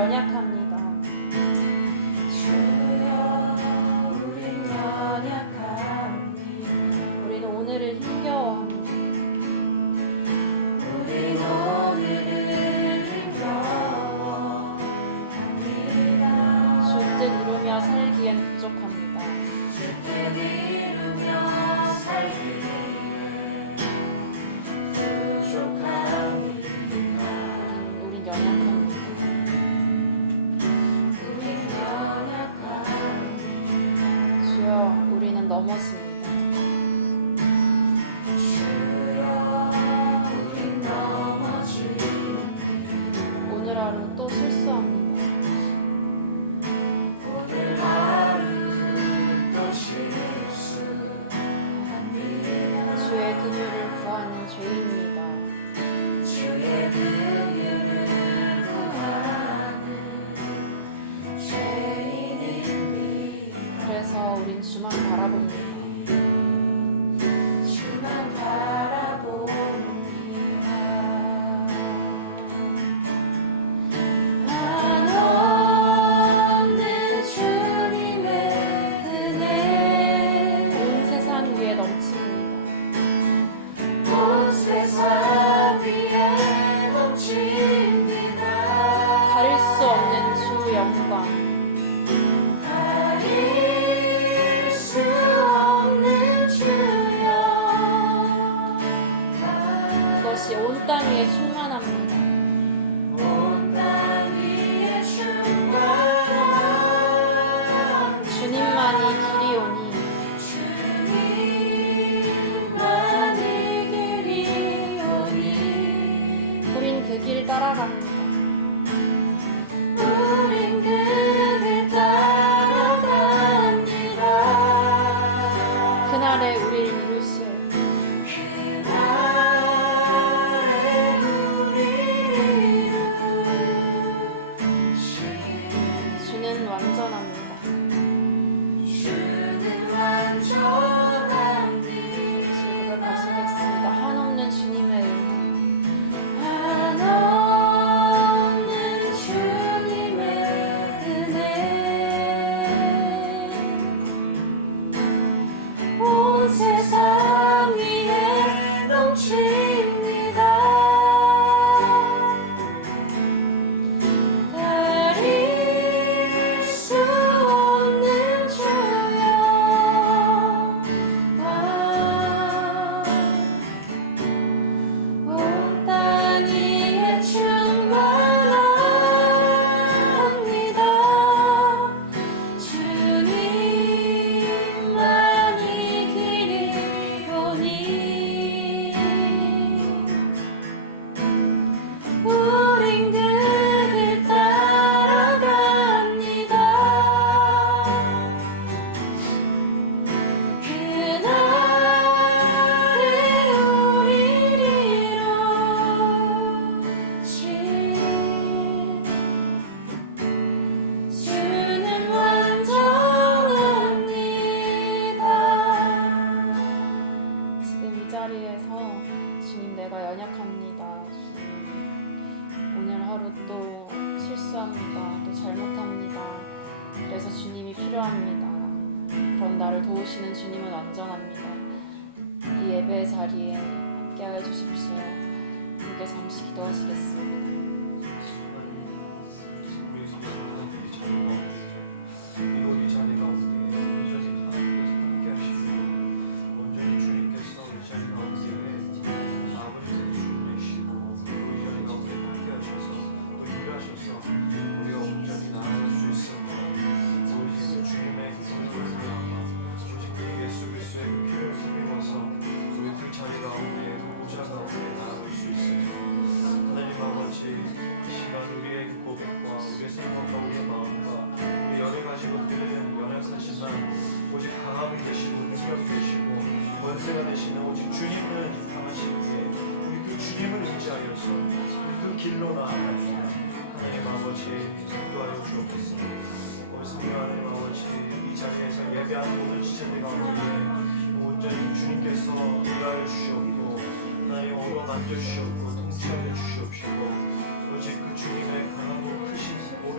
연약합니다. 주여 우린 연약하니 우리는 오늘을 힘겨워합니다. 우린 오늘을 힘겨워합니다. 주 뜻 이루며 살기엔 부족합니다. 주 뜻 이루며 살기엔 부족합니다. 우린 연약합니다. 우린 연약합니다. 주여 우리는 넘어집니다. 주여 우린 넘어집니다. 오늘 하루 또 실수합니다. 오늘 하루 또 실수합니다. 주의 긍휼을 구하는 죄인입니다. 주의 긍휼을 구하는 죄인입니다. 그래서 우린 주만 바라봅니다. 주만 바라봅니다. 한없는 주님의 은혜 온 세상 위에 넘칩니다. 온 세상 위에 넘칩니다. 가릴 수 없는 주 영광, 가릴 수 없는 주여, 그것이 온 땅 위에 충만합니다. 온 땅 위에 충만한 주님만이 길이오니, 주님만이 길이오니 우린 그 길 따라갑니다. 우린 그 길 따라갑니다. 그날에 우리를 이루실, 그날에 우리를 이루실 주는 완전합니다. 주는 완전합니다. 고백하시겠습니다. 한없는 주님의 은혜, 한없는 주님의 은혜 온 세상 위에 넘칩니다. 가릴 수 없는 주여, 온 땅 위에 충만합니다. 주님만이 길이오니 우린 그 길 따라갑니다. 그날에 우리를 이루실 주는 완전합니다. 지금 이 자리에서 주님, 내가 연약합니다. 주님, 오늘 하루 또 실수합니다. 또 잘못합니다. 그래서 주님이 필요합니다. 그럼 나를 도우시는 주님은 완전합니다. 이 예배의 자리에 함께하여 주십시오. 함께 잠시 기도하시겠습니다. 이곳 이 자리 가운데 온전히 하나님께서 함께 하시고 온전히 주님께서 이 자리 가운데 아버지의 주님이시고 우리 자리 가운데 함께 하셔서 우리 일하셔서 우리가 온전히 나아갈 수 있습니다. 우리 주님의 성도를 위하여 오직 그 예수 그리스도의 그 피를 힘입어서 우리 그 자리 가운데 보좌 가운데 나아갈 수 있습니다. 하나님 아버지, 이 시간 우리의 그 고백과 우리의 생각과 우리의 마음과 우리 여러 가지 것들은 연약하지만 오직 강함이 되시고 능력이 되시고 권세가 되시는 오직 주님을 강하시기에 우리 그 주님을 의지하여서 우리 그 길로 나아가니라. 하나님 아버지, 인도하여 주옵소서. 오늘 성령 하나님 아버지, 이 자리에서 예배하는 모든 지체들 가운데 온전히 주님께서 일하여 주시옵고 하나님 얻어 만져 주시옵고 통치하여 주시옵시고 오직 그 주님의 강하고 크신 오른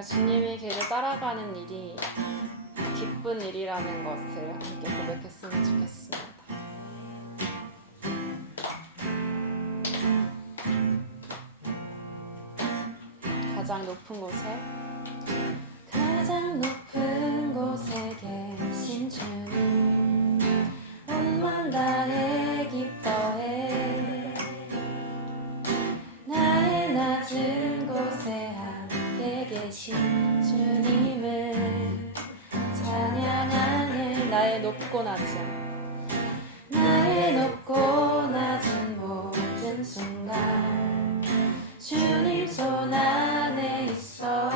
우리가 주님의 길을 따라가는 일이 기쁜 일이라는 것을 함께 고백했으면 좋겠습니다. 가장 높은 곳에 계신 주님, 온 맘 다해 기뻐해. 나의 낮은 곳에 함께 계신 주님을 찬양하네. 나의 높고 낮은 모든 순간 주님 손 안에 있어.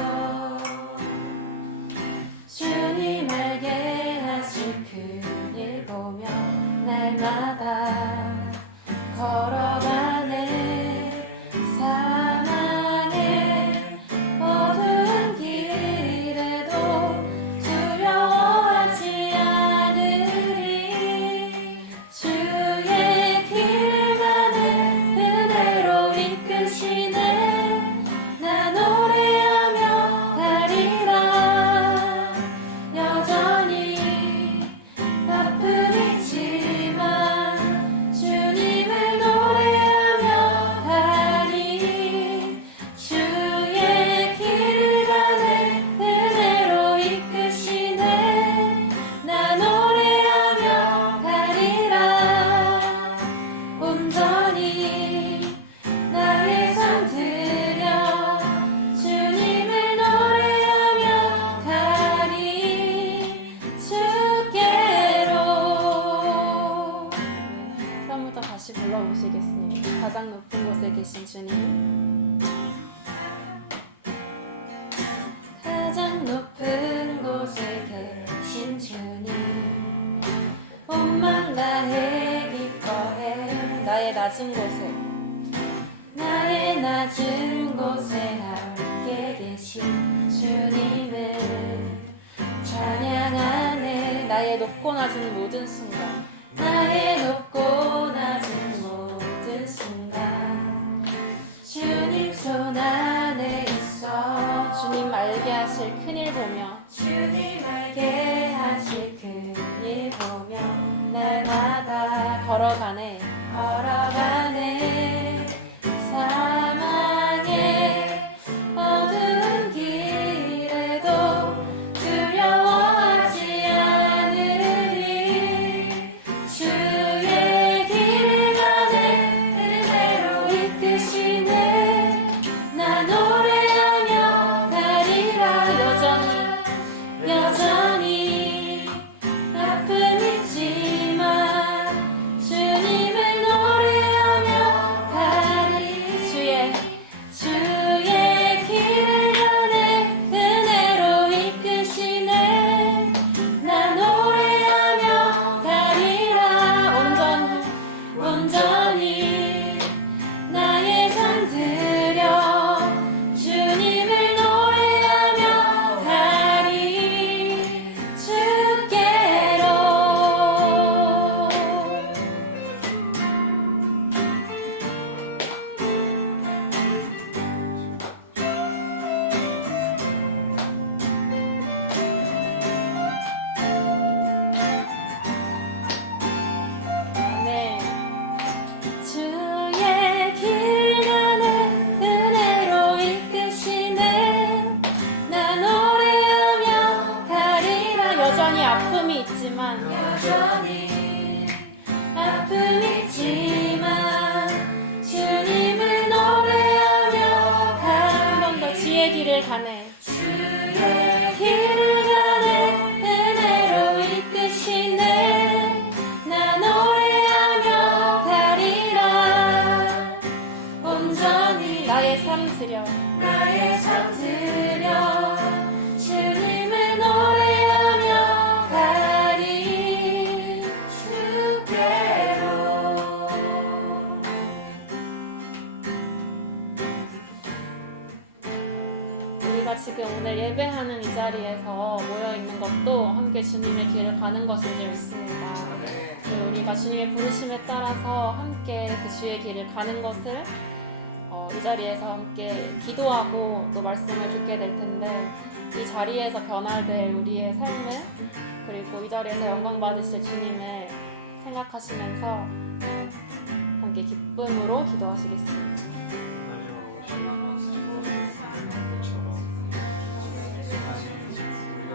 주님 알게 하실 그 일 보며 날마다 걸어가네. 사망의 어두운 길에도 두려워하지 않으리. 주의 길을 가네. 은혜로 이끄시네. 나 노래하며 가리라. 여전히 아픔이지만 주님을 노래하며 가리. 주의 길을 가네. 은혜로 이끄시네. 나 노래하며 가리라. 온전히 나의 삶 드려 주님을 노래하며 가리. 주께로. 처음부터 다시 불러보시겠습니다. 가장 높은 곳에 계신 주님, 가장 높은 곳에 계신 주님, 온 맘 다해 기뻐해. 나의 낮은 곳에 함께 계신 주님을 찬양하네. 나의 높고 낮은 모든 순간 주님 손 안에 있어. 주님 알게 하실 큰일 보며 날마다 걸어가네. 사망의 어두운 길에도 두려워하지 않으리. 주의 길을 가네. 은혜로 이끄시네. 나 노래하며 가리라. 여전히 아픔이지만 주님을 노래하며 가리. 주의 길을 가네. 은혜로 이끄시네. 나 노래하며 가리라. 온전히 나의 삶 드려 주님을 노래하며 가리. 주께로. 네. 주의 길 가네. 은혜로 이끄시네. 나 노래하며 가리라. 여전히 아픔이 있지만 주님을 노래하며 한 번 더. 주의 길을 가네. 은혜로 이끄시네. 나 노래하며 가리라. 온전히 나의 삶 드려 주님을 노래하며 가리. 주께로. 우리가 지금 오늘 예배하는 이 자리에서 모여있는 것도 함께 주님의 길을 가는 것인 줄 믿습니다. 그리고 우리가 주님의 부르심에 따라서 함께 그 주의 길을 가는 것을 이 자리에서 함께 기도하고 또 말씀을 듣게 될 텐데 이 자리에서 변화될 우리의 삶을 그리고 이 자리에서 영광 받으실 주님을 생각하시면서 함께 기쁨으로 기도하시겠습니다. 하나님 아버지 것처럼 우리가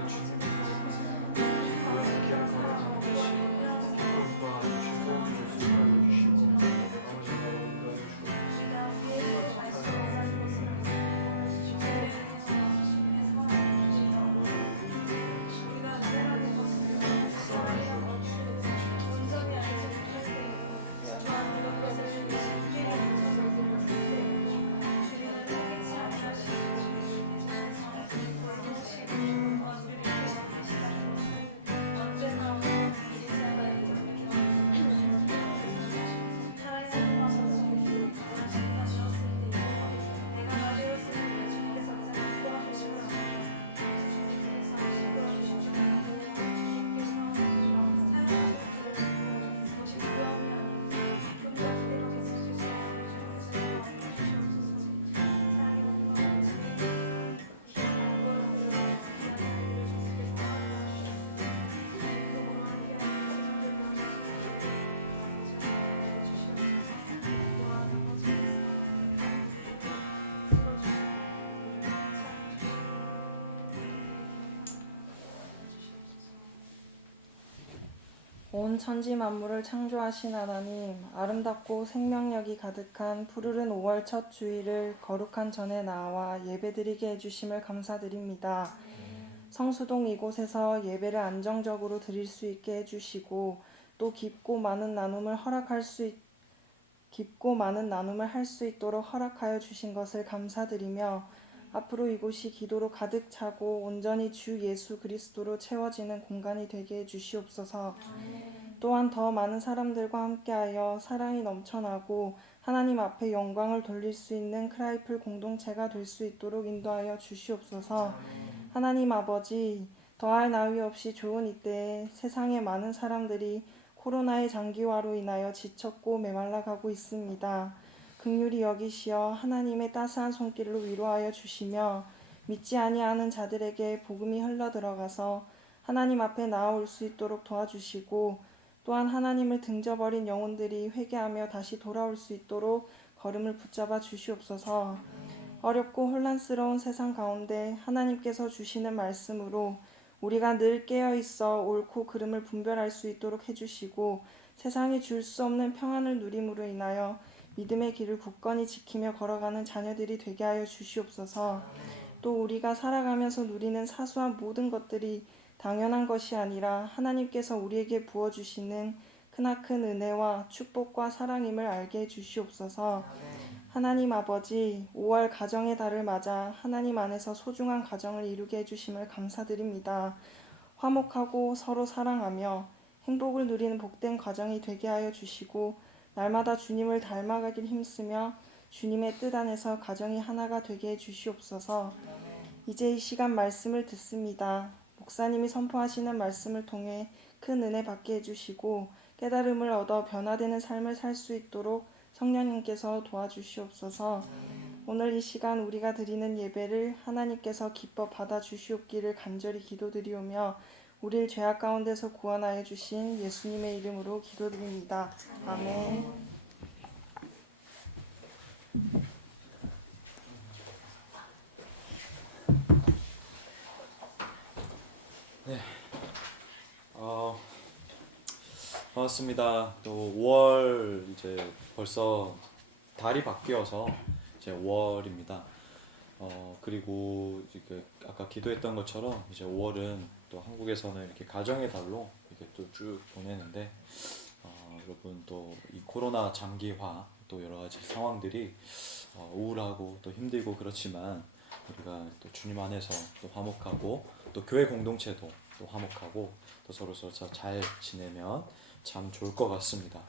주님께 길을 걸어가는 것이 기쁨과 즐거움을 주시고 아버지 여러분들 온 천지 만물을 창조하신 하나님, 아름답고 생명력이 가득한 푸르른 5월 첫 주일을 거룩한 전에 나와 예배드리게 해주심을 감사드립니다. 성수동 이곳에서 예배를 안정적으로 드릴 수 있게 해주시고 또 깊고 많은 나눔을 할 수 있도록 허락하여 주신 것을 감사드리며 앞으로 이곳이 기도로 가득 차고 온전히 주 예수 그리스도로 채워지는 공간이 되게 해주시옵소서. 또한 더 많은 사람들과 함께하여 사랑이 넘쳐나고 하나님 앞에 영광을 돌릴 수 있는 크라이플 공동체가 될 수 있도록 인도하여 주시옵소서. 하나님 아버지, 더할 나위 없이 좋은 이때에 세상의 많은 사람들이 코로나의 장기화로 인하여 지쳤고 메말라가고 있습니다. 긍휼히 여기시어 하나님의 따스한 손길로 위로하여 주시며 믿지 아니하는 자들에게 복음이 흘러들어가서 하나님 앞에 나아올 수 있도록 도와주시고 또한 하나님을 등져버린 영혼들이 회개하며 다시 돌아올 수 있도록 걸음을 붙잡아 주시옵소서. 어렵고 혼란스러운 세상 가운데 하나님께서 주시는 말씀으로 우리가 늘 깨어있어 옳고 그름을 분별할 수 있도록 해주시고 세상이 줄 수 없는 평안을 누림으로 인하여 믿음의 길을 굳건히 지키며 걸어가는 자녀들이 되게 하여 주시옵소서. 또 우리가 살아가면서 누리는 사소한 모든 것들이 당연한 것이 아니라 하나님께서 우리에게 부어주시는 크나큰 은혜와 축복과 사랑임을 알게 해주시옵소서. 하나님 아버지, 5월 가정의 달을 맞아 하나님 안에서 소중한 가정을 이루게 해주심을 감사드립니다. 화목하고 서로 사랑하며 행복을 누리는 복된 가정이 되게 하여 주시고 날마다 주님을 닮아가길 힘쓰며 주님의 뜻 안에서 가정이 하나가 되게 해주시옵소서. 이제 이 시간 말씀을 듣습니다. 목사님이 선포하시는 말씀을 통해 큰 은혜 받게 해주시고 깨달음을 얻어 변화되는 삶을 살 수 있도록 성령님께서 도와주시옵소서. 오늘 이 시간 우리가 드리는 예배를 하나님께서 기뻐 받아주시옵기를 간절히 기도드리오며 우리를 죄악 가운데서 구원하여 주신 예수님의 이름으로 기도드립니다. 아멘. 네. 반갑습니다. 또 5월 이제 벌써 달이 바뀌어서 이제 5월입니다. 그리고 이제 아까 기도했던 것처럼 이제 5월은 또 한국에서는 이렇게 가정의 달로 이렇게 또 쭉 보내는데 여러분 또 이 코로나 장기화 또 여러 가지 상황들이 우울하고 또 힘들고 그렇지만 우리가 또 주님 안에서 또 화목하고 또 교회 공동체도 또 화목하고 또 서로 잘 지내면 참 좋을 것 같습니다.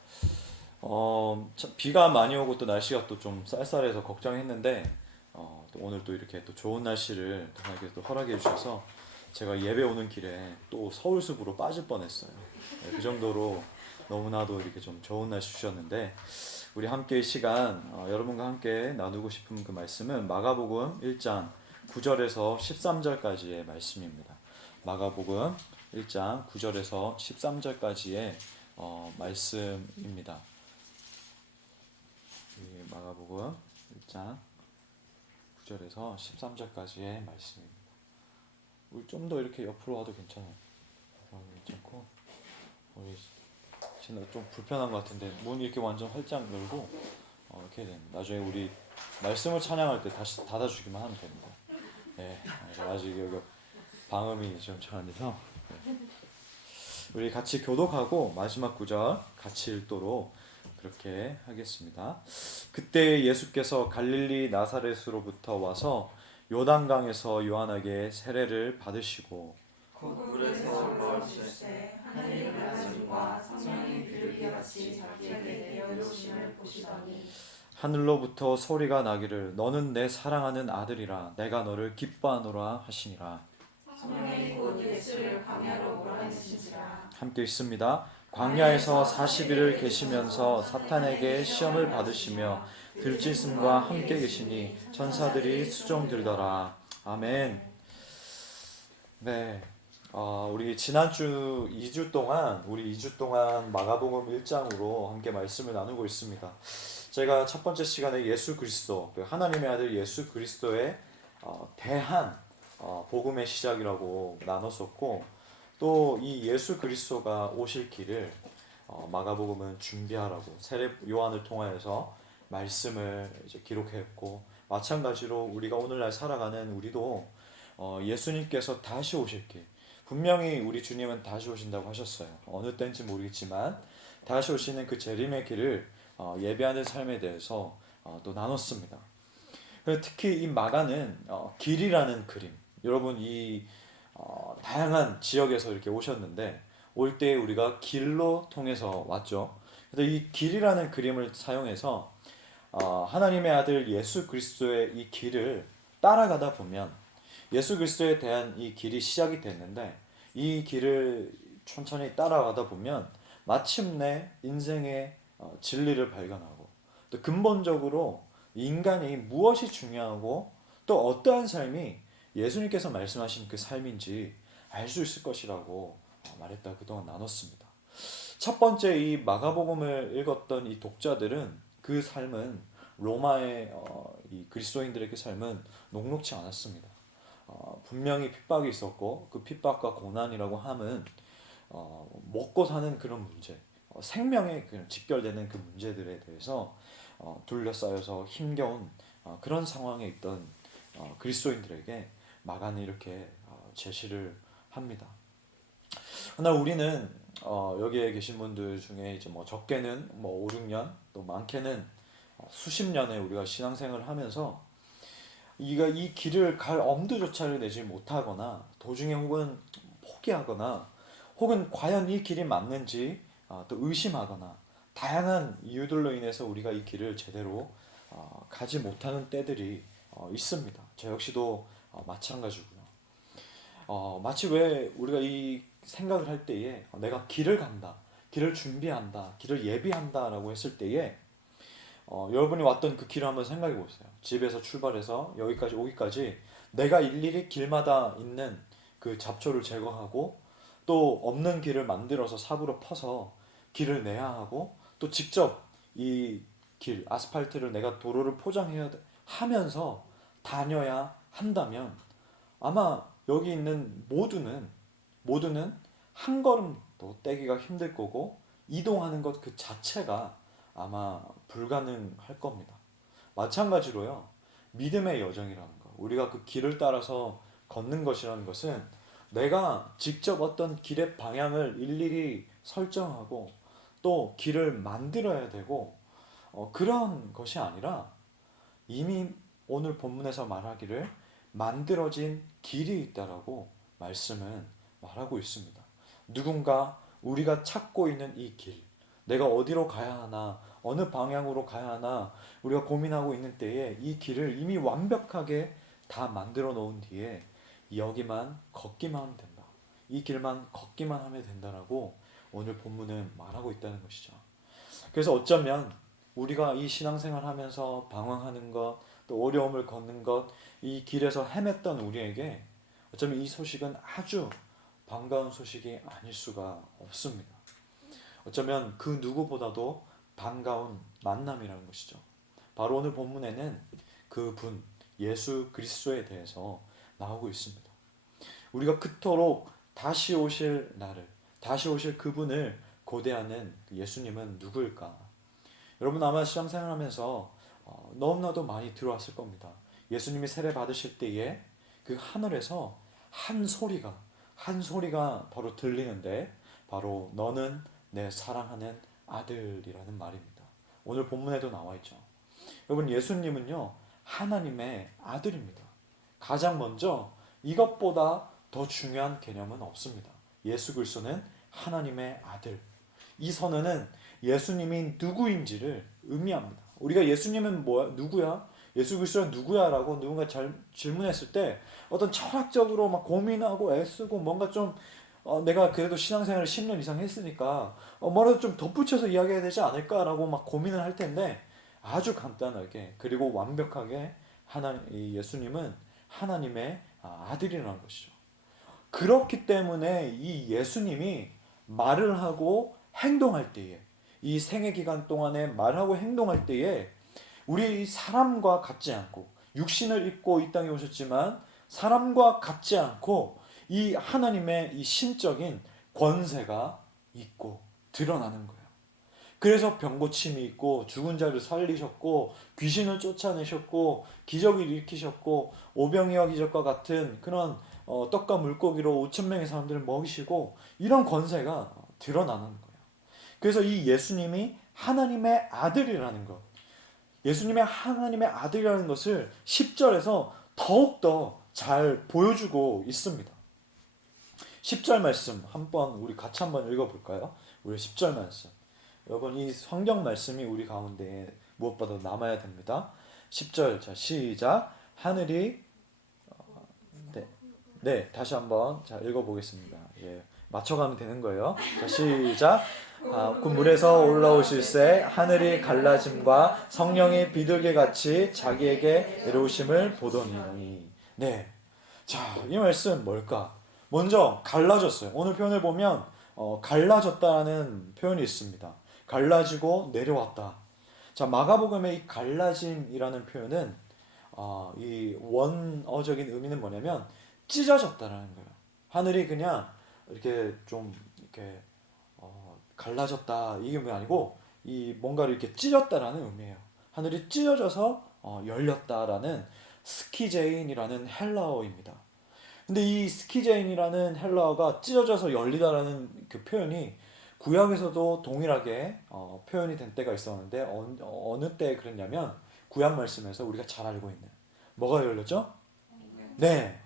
참 비가 많이 오고 또 날씨가 또 좀 쌀쌀해서 걱정했는데 또 오늘 또 이렇게 또 좋은 날씨를 하나님께서 또 허락해 주셔서 제가 예배 오는 길에 또 서울숲으로 빠질 뻔했어요. 네, 그 정도로 너무나도 이렇게 좀 좋은 날씨 주셨는데 우리 함께 이 시간 여러분과 함께 나누고 싶은 그 말씀은 마가복음 1장 9절에서 13절까지의 말씀입니다. 마가복음 1장 9절에서 13절까지의 말씀입니다. 이 마가복음 1장 9절에서 13절까지의 말씀입니다. 우리 좀 더 이렇게 옆으로 와도 괜찮아요. 괜찮고 우리 좀 불편한 것 같은데 문 이렇게 완전 활짝 열고 이렇게 됩니다. 나중에 우리 말씀을 찬양할 때 다시 닫아주기만 하면 됩니다. 네, 아직 여기 방음이 좀 잘 안 돼서 우리 같이 교독하고 마지막 구절 같이 읽도록 그렇게 하겠습니다. 그때 예수께서 갈릴리 나사렛으로부터 와서 요단강에서 요한에게 세례를 받으시고 곧 물에서 올라오실새 하늘의 말씀과 성령의 비둘기 같이 자기에게 내려오심을 보시더니 하늘로부터 소리가 나기를 너는 내 사랑하는 아들이라 내가 너를 기뻐하노라 하시니라. 성령이 곧 예수를 광야로 몰아내신지라. 함께 읽습니다. 광야에서 40일을 계시면서 사탄에게 시험을 받으시며 들짐승과 함께 계시니 천사들이 수종들더라. 아멘. 네, 우리 지난주 2주 동안 마가복음 1장으로 함께 말씀을 나누고 있습니다. 제가 첫 번째 시간에 예수 그리스도, 하나님의 아들 예수 그리스도에 대한 복음의 시작이라고 나눴었고, 또 이 예수 그리스도가 오실 길을 마가복음은 준비하라고 세례 요한을 통하여서 말씀을 이제 기록했고, 마찬가지로 우리가 오늘날 살아가는 우리도 예수님께서 다시 오실 길, 분명히 우리 주님은 다시 오신다고 하셨어요. 어느 때인지 모르겠지만 다시 오시는 그 재림의 길을 예배하는 삶에 대해서 또 나눴습니다. 특히 이 마가는 길이라는 그림, 여러분 이 다양한 지역에서 이렇게 오셨는데 올 때 우리가 길로 통해서 왔죠. 그래서 이 길이라는 그림을 사용해서 하나님의 아들 예수 그리스도의 이 길을 따라가다 보면 예수 그리스도에 대한 이 길이 시작이 됐는데 이 길을 천천히 따라가다 보면 마침내 인생의 진리를 발견하고 또 근본적으로 인간이 무엇이 중요하고 또 어떠한 삶이 예수님께서 말씀하신 그 삶인지 알 수 있을 것이라고 말했다 그동안 나눴습니다. 첫 번째 이 마가복음을 읽었던 이 독자들은 그 삶은 로마의 이 그리스도인들의 그 삶은 녹록치 않았습니다. 분명히 핍박이 있었고 그 핍박과 고난이라고 함은 먹고 사는 그런 문제, 생명에 직결되는 그 문제들에 대해서 둘러싸여서 힘겨운 그런 상황에 있던 그리스도인들에게 마가는 이렇게 제시를 합니다. 그러나 우리는 여기에 계신 분들 중에 이제 뭐 적게는 뭐 5, 6년 또 많게는 수십 년의 우리가 신앙생활을 하면서 이 길을 갈 엄두조차를 내지 못하거나 도중에 혹은 포기하거나 혹은 과연 이 길이 맞는지 또 의심하거나 다양한 이유들로 인해서 우리가 이 길을 제대로 가지 못하는 때들이 있습니다. 저 역시도 마찬가지고요. 마치 왜 우리가 이 생각을 할 때에 내가 길을 간다, 길을 준비한다, 길을 예비한다 라고 했을 때에 여러분이 왔던 그 길을 한번 생각해 보세요. 집에서 출발해서 여기까지 오기까지 내가 일일이 길마다 있는 그 잡초를 제거하고 또 없는 길을 만들어서 삽으로 퍼서 길을 내야 하고 또 직접 이 길, 아스팔트를 내가 도로를 포장해야 하면서 다녀야 한다면 아마 여기 있는 모두는 한 걸음도 떼기가 힘들 거고 이동하는 것 그 자체가 아마 불가능할 겁니다. 마찬가지로요, 믿음의 여정이라는 거, 우리가 그 길을 따라서 걷는 것이라는 것은 내가 직접 어떤 길의 방향을 일일이 설정하고 또 길을 만들어야 되고 그런 것이 아니라 이미 오늘 본문에서 말하기를 만들어진 길이 있다라고 말씀은 말하고 있습니다. 누군가 우리가 찾고 있는 이 길, 내가 어디로 가야 하나, 어느 방향으로 가야 하나 우리가 고민하고 있는 때에 이 길을 이미 완벽하게 다 만들어 놓은 뒤에 여기만 걷기만 하면 된다, 이 길만 걷기만 하면 된다라고 오늘 본문은 말하고 있다는 것이죠. 그래서 어쩌면 우리가 이 신앙생활 하면서 방황하는 것, 또 어려움을 걷는 것, 이 길에서 헤맸던 우리에게 어쩌면 이 소식은 아주 반가운 소식이 아닐 수가 없습니다. 어쩌면 그 누구보다도 반가운 만남이라는 것이죠. 바로 오늘 본문에는 그분 예수 그리스도에 대해서 나오고 있습니다. 우리가 그토록 다시 오실 나를, 다시 오실 그분을 고대하는 예수님은 누구일까? 여러분 아마 신앙생활하면서 너무나도 많이 들어왔을 겁니다. 예수님이 세례 받으실 때에 그 하늘에서 한 소리가 바로 들리는데, 바로 너는 내 사랑하는 아들이라는 말입니다. 오늘 본문에도 나와 있죠. 여러분 예수님은요 하나님의 아들입니다. 가장 먼저 이것보다 더 중요한 개념은 없습니다. 예수 그리스도는 하나님의 아들. 이 선언은 예수님이 누구인지를 의미합니다. 우리가 예수님은 누구야? 예수 그리스도는 누구야? 라고 누군가 질문했을 때 어떤 철학적으로 막 고민하고 애쓰고 뭔가 좀 내가 그래도 신앙생활을 10년 이상 했으니까 뭐라도 좀 덧붙여서 이야기해야 되지 않을까라고 막 고민을 할 텐데, 아주 간단하게 그리고 완벽하게 예수님은 하나님의 아들이라는 것이죠. 그렇기 때문에 이 예수님이 말을 하고 행동할 때에, 이 생애 기간 동안에 말하고 행동할 때에 우리 사람과 같지 않고, 육신을 입고 이 땅에 오셨지만 사람과 같지 않고 이 하나님의 이 신적인 권세가 있고 드러나는 거예요. 그래서 병고침이 있고 죽은 자를 살리셨고 귀신을 쫓아내셨고 기적을 일으키셨고 오병이어 기적과 같은 그런 떡과 물고기로 5,000명의 사람들을 먹이시고, 이런 권세가 드러나는 거예요. 그래서 이 예수님이 하나님의 아들이라는 것, 예수님의 하나님의 아들이라는 것을 10절에서 더욱더 잘 보여주고 있습니다. 10절 말씀 우리 같이 한번 읽어볼까요? 우리 10절 말씀. 여러분 이 성경 말씀이 우리 가운데 무엇보다 남아야 됩니다. 10절 자 시작. 하늘이 네 다시 한번 자 읽어보겠습니다. 예, 맞춰가면 되는 거예요. 자 시작. 그 물에서 올라오실새 하늘이 갈라짐과 성령이 비둘기 같이 자기에게 내려오심을 보더니. 네, 자 이 말씀 뭘까? 먼저 갈라졌어요. 오늘 표현을 보면 갈라졌다는 표현이 있습니다. 갈라지고 내려왔다. 자 마가복음의 이 갈라짐이라는 표현은 이 원어적인 의미는 뭐냐면 찢어졌다라는 거예요. 하늘이 그냥 이렇게 좀 이렇게 갈라졌다 이게 아니고 이 뭔가를 이렇게 찢었다라는 의미예요. 하늘이 찢어져서 열렸다라는 스키제인이라는 헬라어입니다. 근데 이 스키제인이라는 헬라어가 찢어져서 열리다라는 그 표현이 구약에서도 동일하게 표현이 된 때가 있었는데 어느 때 그랬냐면 구약 말씀에서 우리가 잘 알고 있는 뭐가 열렸죠? 네,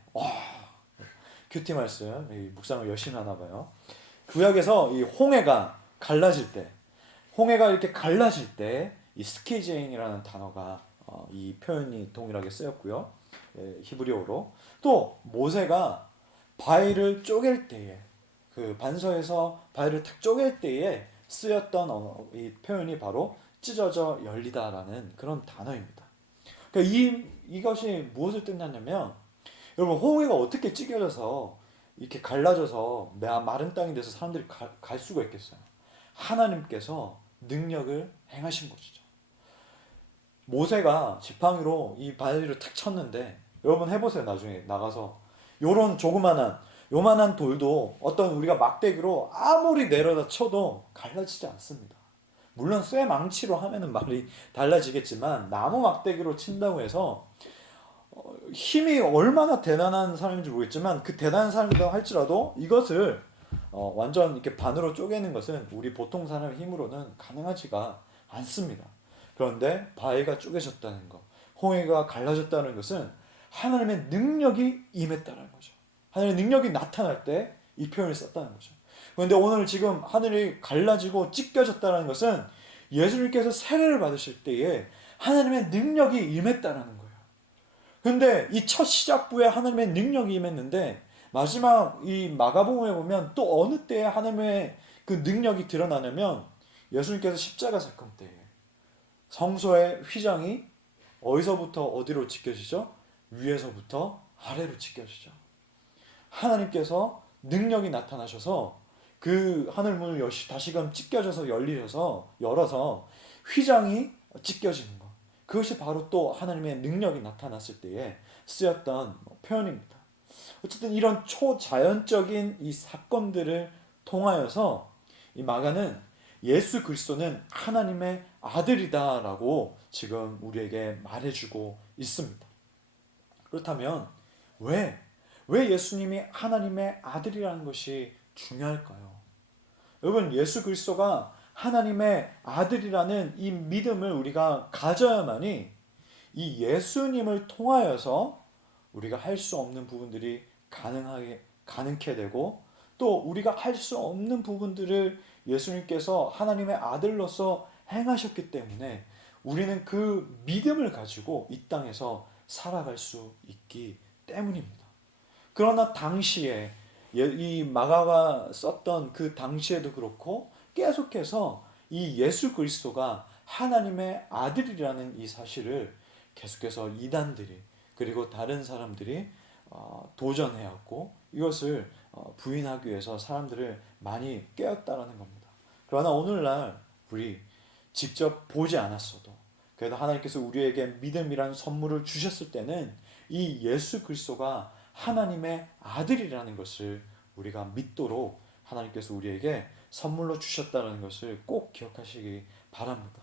큐티 말씀 묵상을 열심히 하나 봐요. 구약에서 이 홍해가 갈라질 때, 홍해가 이렇게 갈라질 때 이 스키제인이라는 단어가 이 표현이 동일하게 쓰였고요. 히브리어로. 또 모세가 바위를 쪼갤 때에, 그 반서에서 바위를 탁 쪼갤 때에 쓰였던 이 표현이 바로 찢어져 열리다라는 그런 단어입니다. 그러니까 이것이 무엇을 뜻하냐면, 여러분 홍해가 어떻게 찢겨져서 이렇게 갈라져서 마른 땅이 돼서 사람들이 갈 수가 있겠어요? 하나님께서 능력을 행하신 것이죠. 모세가 지팡이로 이 바위를 탁 쳤는데, 여러분 해보세요. 나중에 나가서 요런 요만한 돌도 어떤 우리가 막대기로 아무리 내려다 쳐도 갈라지지 않습니다. 물론 쇠망치로 하면은 말이 달라지겠지만 나무 막대기로 친다고 해서 힘이 얼마나 대단한 사람인지 모르겠지만 그 대단한 사람이라고 할지라도 이것을 완전 이렇게 반으로 쪼개는 것은 우리 보통 사람의 힘으로는 가능하지가 않습니다. 그런데 바위가 쪼개졌다는 것, 홍해가 갈라졌다는 것은 하나님의 능력이 임했다는 거죠. 하나님의 능력이 나타날 때 이 표현을 썼다는 거죠. 그런데 오늘 지금 하늘이 갈라지고 찢겨졌다는 것은 예수님께서 세례를 받으실 때에 하나님의 능력이 임했다는 거예요. 그런데 이 첫 시작부에 하나님의 능력이 임했는데 마지막 이 마가복음에 보면 또 어느 때에 하나님의 그 능력이 드러나려면 예수님께서 십자가 사건 때에 성소의 휘장이 어디서부터 어디로 찢겨지죠? 위에서부터 아래로 찢겨지죠. 하나님께서 능력이 나타나셔서 그 하늘문을 다시금 찢겨져서 열어서 휘장이 찢겨지는 것. 그것이 바로 또 하나님의 능력이 나타났을 때에 쓰였던 표현입니다. 어쨌든 이런 초자연적인 이 사건들을 통하여서 이 마가는 예수 그리스도는 하나님의 아들이다라고 지금 우리에게 말해주고 있습니다. 그렇다면 왜 예수님이 하나님의 아들이라는 것이 중요할까요? 여러분, 예수 그리스도가 하나님의 아들이라는 이 믿음을 우리가 가져야만이 이 예수님을 통하여서 우리가 할 수 없는 부분들이 가능케 되고, 또 우리가 할 수 없는 부분들을 예수님께서 하나님의 아들로서 행하셨기 때문에 우리는 그 믿음을 가지고 이 땅에서 살아갈 수 있기 때문입니다. 그러나 당시에 이 마가가 썼던 그 당시에도 그렇고 계속해서 이 예수 그리스도가 하나님의 아들이라는 이 사실을 계속해서 이단들이 그리고 다른 사람들이 도전해왔고 이것을 부인하기 위해서 사람들을 많이 깨웠다라는 겁니다. 그러나 오늘날 우리 직접 보지 않았어도 그래도 하나님께서 우리에게 믿음이라는 선물을 주셨을 때는 이 예수 그리스도가 하나님의 아들이라는 것을 우리가 믿도록 하나님께서 우리에게 선물로 주셨다는 것을 꼭 기억하시기 바랍니다.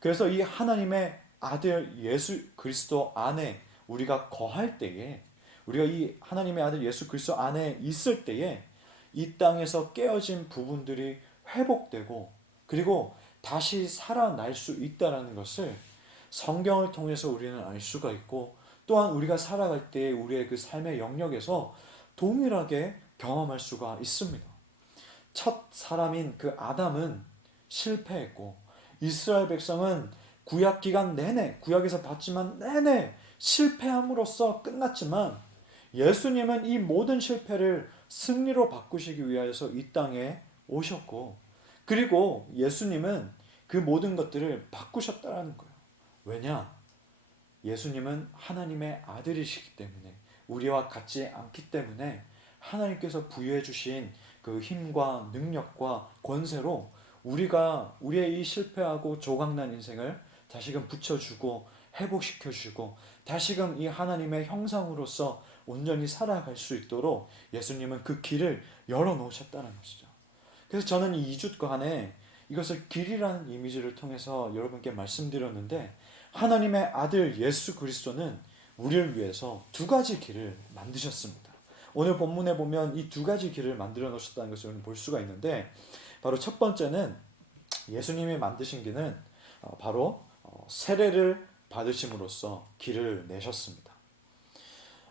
그래서 이 하나님의 아들 예수 그리스도 안에 우리가 거할 때에, 우리가 이 하나님의 아들 예수 그리스도 안에 있을 때에 이 땅에서 깨어진 부분들이 회복되고 그리고 다시 살아날 수 있다는 것을 성경을 통해서 우리는 알 수가 있고, 또한 우리가 살아갈 때 우리의 그 삶의 영역에서 동일하게 경험할 수가 있습니다. 첫 사람인 그 아담은 실패했고 이스라엘 백성은 구약 기간 내내, 구약에서 봤지만 내내 실패함으로써 끝났지만 예수님은 이 모든 실패를 승리로 바꾸시기 위하여서 이 땅에 오셨고, 그리고 예수님은 그 모든 것들을 바꾸셨다는 거예요. 왜냐? 예수님은 하나님의 아들이시기 때문에, 우리와 같지 않기 때문에 하나님께서 부여해 주신 그 힘과 능력과 권세로 우리의 이 실패하고 조각난 인생을 다시금 붙여주고 회복시켜주고 다시금 이 하나님의 형상으로서 온전히 살아갈 수 있도록 예수님은 그 길을 열어놓으셨다는 것이죠. 그래서 저는 이 2주간에 이것을 길이라는 이미지를 통해서 여러분께 말씀드렸는데, 하나님의 아들 예수 그리스도는 우리를 위해서 두 가지 길을 만드셨습니다. 오늘 본문에 보면 이 두 가지 길을 만들어 놓으셨다는 것을 볼 수가 있는데, 바로 첫 번째는 예수님이 만드신 길은 바로 세례를 받으심으로써 길을 내셨습니다.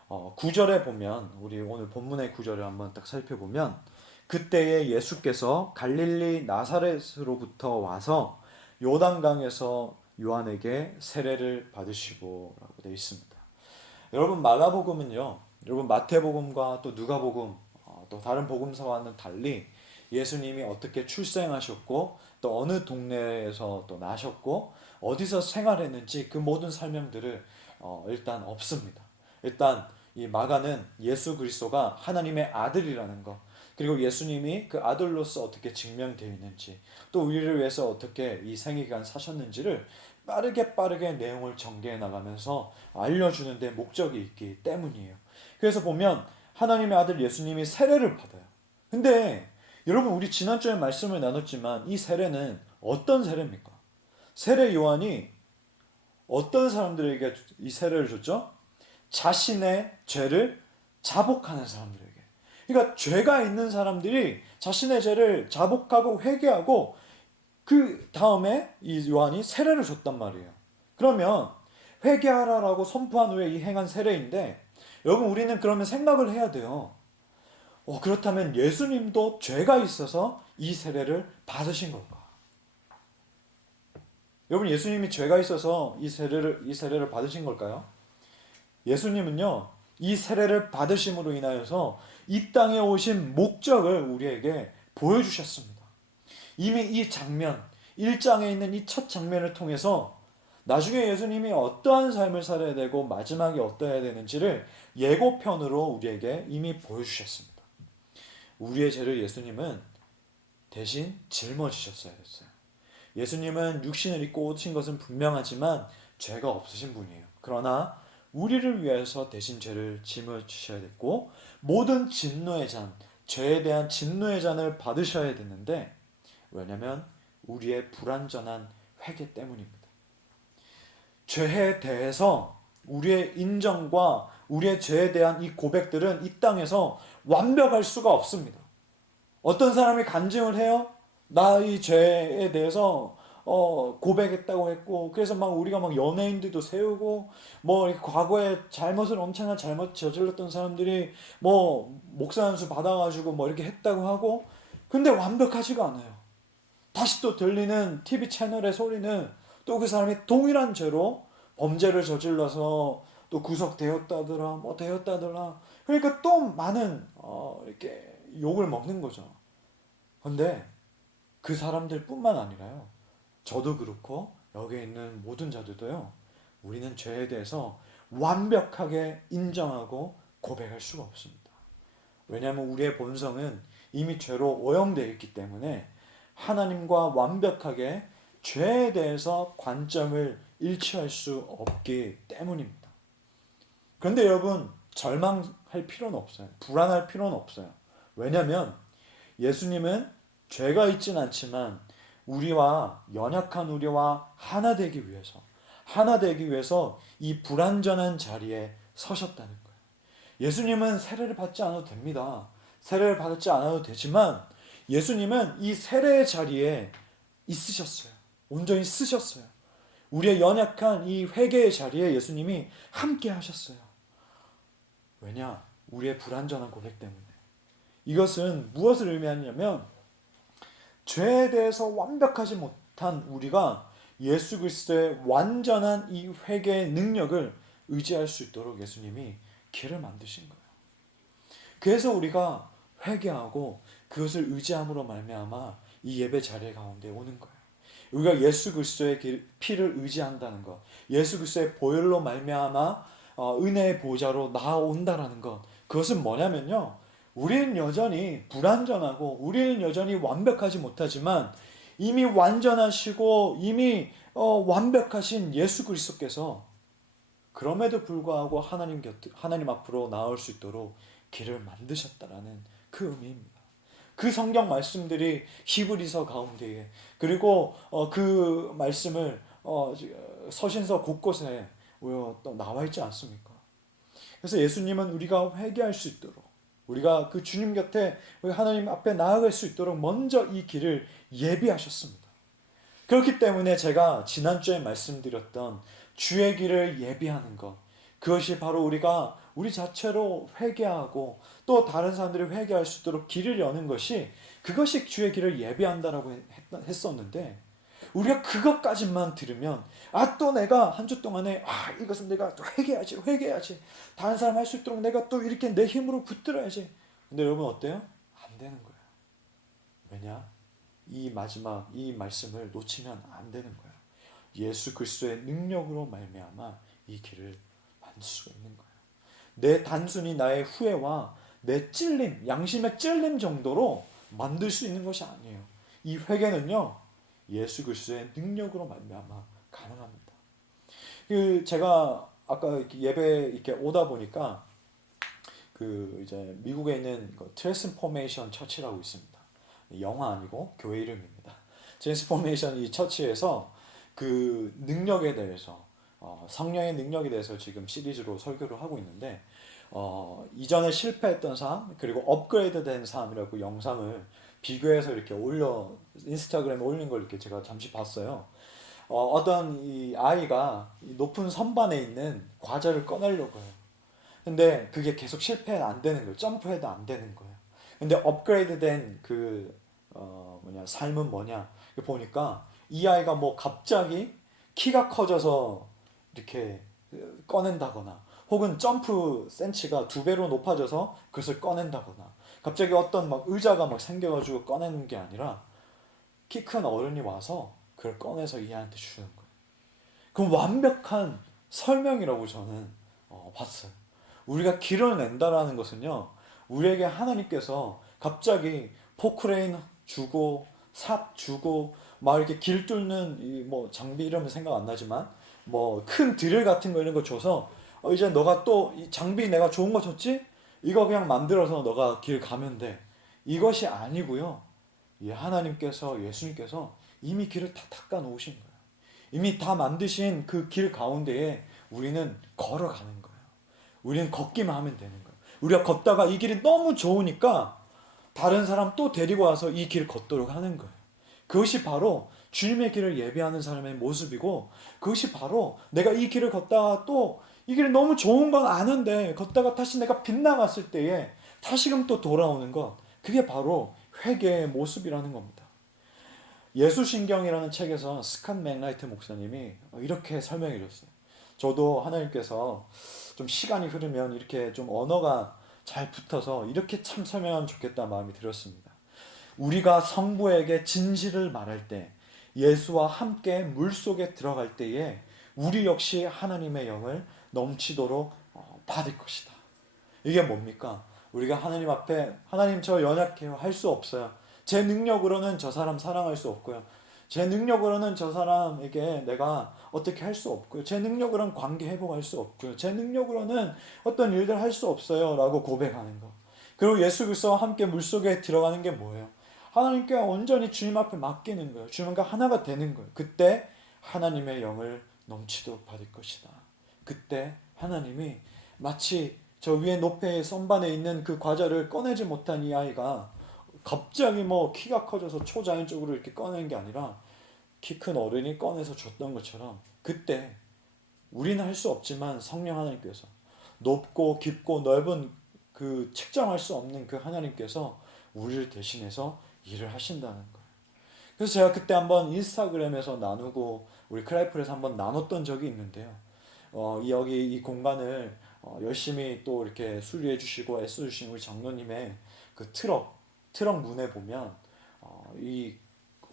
9절에 보면, 우리 오늘 본문의 9절을 한번 딱 살펴보면, 그때에 예수께서 갈릴리 나사렛으로부터 와서 요단강에서 요한에게 세례를 받으시고 라고 되어 있습니다. 여러분, 마가복음은요, 여러분 마태복음과 또 누가복음, 또 다른 복음서와는 달리 예수님이 어떻게 출생하셨고 또 어느 동네에서 또 나셨고 어디서 생활했는지 그 모든 설명들을 일단 없습니다. 일단 이 마가는 예수 그리스도가 하나님의 아들이라는 것, 그리고 예수님이 그 아들로서 어떻게 증명되어 있는지, 또 우리를 위해서 어떻게 이 생애기간 사셨는지를 빠르게 내용을 전개해 나가면서 알려주는 데 목적이 있기 때문이에요. 그래서 보면 하나님의 아들 예수님이 세례를 받아요. 근데 여러분, 우리 지난주에 말씀을 나눴지만 이 세례는 어떤 세례입니까? 세례 요한이 어떤 사람들에게 이 세례를 줬죠? 자신의 죄를 자복하는 사람들에게. 그러니까 죄가 있는 사람들이 자신의 죄를 자복하고 회개하고 그 다음에 이 요한이 세례를 줬단 말이에요. 그러면 회개하라라고 선포한 후에 이 행한 세례인데, 여러분, 우리는 그러면 생각을 해야 돼요. 그렇다면 예수님도 죄가 있어서 이 세례를 받으신 걸까? 여러분, 예수님이 죄가 있어서 이 세례를 받으신 걸까요? 예수님은요, 이 세례를 받으심으로 인하여서 이 땅에 오신 목적을 우리에게 보여주셨습니다. 이미 이 장면, 1장에 있는 이 첫 장면을 통해서 나중에 예수님이 어떠한 삶을 살아야 되고 마지막에 어떠해야 되는지를 예고편으로 우리에게 이미 보여주셨습니다. 우리의 죄를 예수님은 대신 짊어지셨어야 했어요. 예수님은 육신을 입고 오신 것은 분명하지만 죄가 없으신 분이에요. 그러나 우리를 위해서 대신 죄를 짊어지셔야 됐고 모든 진노의 잔, 죄에 대한 진노의 잔을 받으셔야 됐는데 왜냐하면 우리의 불완전한 회개 때문입니다. 죄에 대해서 우리의 인정과 우리의 죄에 대한 이 고백들은 이 땅에서 완벽할 수가 없습니다. 어떤 사람이 간증을 해요? 나 이 죄에 대해서 고백했다고 했고 그래서 막 우리가 막 연예인들도 세우고 뭐 과거에 잘못을 엄청난 잘못 저질렀던 사람들이 뭐 목사 안수 받아가지고 뭐 이렇게 했다고 하고 근데 완벽하지가 않아요. 다시 또 들리는 TV 채널의 소리는 또 그 사람이 동일한 죄로 범죄를 저질러서 또 구속되었다더라 뭐 되었다더라 그러니까 또 많은 이렇게 욕을 먹는 거죠. 근데 그 사람들 뿐만 아니라요 저도 그렇고 여기 있는 모든 자들도요 우리는 죄에 대해서 완벽하게 인정하고 고백할 수가 없습니다. 왜냐하면 우리의 본성은 이미 죄로 오염되어 있기 때문에 하나님과 완벽하게 죄에 대해서 관점을 일치할 수 없기 때문입니다. 그런데 여러분 절망할 필요는 없어요. 불안할 필요는 없어요. 왜냐하면 예수님은 죄가 있진 않지만 우리와 연약한 우리와 하나 되기 위해서 이 불완전한 자리에 서셨다는 거예요. 예수님은 세례를 받지 않아도 됩니다. 세례를 받지 않아도 되지만 예수님은 이 세례의 자리에 있으셨어요. 온전히 쓰셨어요. 우리의 연약한 이 회개의 자리에 예수님이 함께 하셨어요. 왜냐? 우리의 불완전한 고백 때문에. 이것은 무엇을 의미하냐면 죄에 대해서 완벽하지 못한 우리가 예수 그리스도의 완전한 이 회개의 능력을 의지할 수 있도록 예수님이 길을 만드신 거예요. 그래서 우리가 회개하고 그것을 의지함으로 말미암아 이 예배 자리 가운데 오는 거예요. 우리가 예수 그리스도의 피를 의지한다는 것, 예수 그리스도의 보혈로 말미암아 은혜의 보좌로 나아온다라는 것, 그것은 뭐냐면요, 우리는 여전히 불완전하고 우리는 여전히 완벽하지 못하지만 이미 완전하시고 이미 완벽하신 예수 그리스도께서 그럼에도 불구하고 하나님 앞으로 나올 수 있도록 길을 만드셨다라는 그 의미입니다. 그 성경 말씀들이 히브리서 가운데에 그리고 그 말씀을 서신서 곳곳에 또 나와 있지 않습니까? 그래서 예수님은 우리가 회개할 수 있도록 우리가 그 주님 곁에 하나님 앞에 나아갈 수 있도록 먼저 이 길을 예비하셨습니다. 그렇기 때문에 제가 지난주에 말씀드렸던 주의 길을 예비하는 것, 그것이 바로 우리가 우리 자체로 회개하고 또 다른 사람들이 회개할 수 있도록 길을 여는 것이 그것이 주의 길을 예비한다라고 했었는데 우리가 그것까지만 들으면 또 내가 한 주 동안에 이것은 내가 또 회개해야지 다른 사람 할 수 있도록 내가 또 이렇게 내 힘으로 붙들어야지. 근데 여러분 어때요? 안 되는 거예요. 왜냐? 이 마지막 이 말씀을 놓치면 안 되는 거예요. 예수 그리스도의 능력으로 말미암아 이 길을 만들 수가 있는 거예요. 내 단순히 나의 후회와 내 찔림, 양심의 찔림 정도로 만들 수 있는 것이 아니에요. 이 회개는요, 예수 그리스도의 능력으로 말미암아 가능합니다. 제가 아까 예배 이렇게 오다 보니까 이제 미국에 있는 트랜스포메이션 처치라고 있습니다. 영화 아니고 교회 이름입니다. 트랜스포메이션 이 처치에서 그 능력에 대해서 성령의 능력에 대해서 지금 시리즈로 설교를 하고 있는데 이전에 실패했던 삶 그리고 업그레이드된 삶이라고 영상을 비교해서 이렇게 인스타그램에 올린 걸 이렇게 제가 잠시 봤어요. 어떤 이 아이가 높은 선반에 있는 과자를 꺼내려고 해요. 근데 그게 계속 실패는 안 되는 거예요. 점프해도 안 되는 거예요. 근데 업그레이드된 삶은 뭐냐 보니까 이 아이가 뭐 갑자기 키가 커져서 이렇게 꺼낸다거나 혹은 점프 센치가 2배로 높아져서 그것을 꺼낸다거나 갑자기 어떤 의자가 생겨가지고 꺼내는 게 아니라 키 큰 어른이 와서 그걸 꺼내서 이 아이한테 주는 거예요. 그럼 완벽한 설명이라고 저는 봤어요. 우리가 길을 낸다라는 것은요, 우리에게 하나님께서 갑자기 포크레인 주고 삽 주고 막 이렇게 길 뚫는 이 뭐 장비 이러면 생각 안 나지만 뭐 큰 드릴 같은 거 이런 거 줘서 이제 너가 또 이 장비 내가 좋은 거 줬지? 이거 그냥 만들어서 너가 길 가면 돼. 이것이 아니고요. 이 하나님께서 예수님께서 이미 길을 다 닦아 놓으신 거예요. 이미 다 만드신 그 길 가운데에 우리는 걸어가는 거예요. 우리는 걷기만 하면 되는 거예요. 우리가 걷다가 이 길이 너무 좋으니까 다른 사람 또 데리고 와서 이 길 걷도록 하는 거예요. 그것이 바로 주님의 길을 예배하는 사람의 모습이고, 그것이 바로 내가 이 길을 걷다가 또 이 길이 너무 좋은 건 아는데 걷다가 다시 내가 빗나갔을 때에 다시금 또 돌아오는 것, 그게 바로 회개의 모습이라는 겁니다. 예수신경이라는 책에서 스캇 맥라이트 목사님이 이렇게 설명해 줬어요. 저도 하나님께서 좀 시간이 흐르면 이렇게 좀 언어가 잘 붙어서 이렇게 참 설명하면 좋겠다 마음이 들었습니다. 우리가 성부에게 진실을 말할 때, 예수와 함께 물속에 들어갈 때에 우리 역시 하나님의 영을 넘치도록 받을 것이다. 이게 뭡니까? 우리가 하나님 앞에 하나님 저 연약해요, 할 수 없어요. 제 능력으로는 저 사람 사랑할 수 없고요. 제 능력으로는 저 사람에게 내가 어떻게 할 수 없고요. 제 능력으로는 관계 회복할 수 없고요. 제 능력으로는 어떤 일들 할 수 없어요 라고 고백하는 거. 그리고 예수 그리스도와 함께 물속에 들어가는 게 뭐예요? 하나님께 온전히 주님 앞에 맡기는 거예요. 주님과 하나가 되는 거예요. 그때 하나님의 영을 넘치도록 받을 것이다. 그때 하나님이 마치 저 위에 높에 선반에 있는 그 과자를 꺼내지 못한 이 아이가 갑자기 뭐 키가 커져서 초자연적으로 이렇게 꺼내는 게 아니라 키 큰 어른이 꺼내서 줬던 것처럼, 그때 우리는 할 수 없지만 성령 하나님께서, 높고 깊고 넓은 그 측정할 수 없는 그 하나님께서 우리를 대신해서 일을 하신다는 거예요. 그래서 제가 그때 한번 인스타그램에서 나누고 우리 크라이플에서 한번 나눴던 적이 있는데요. 여기 이 공간을 열심히 또 이렇게 수리해 주시고 애써 주신 우리 장로님의 그 트럭 문에 보면 이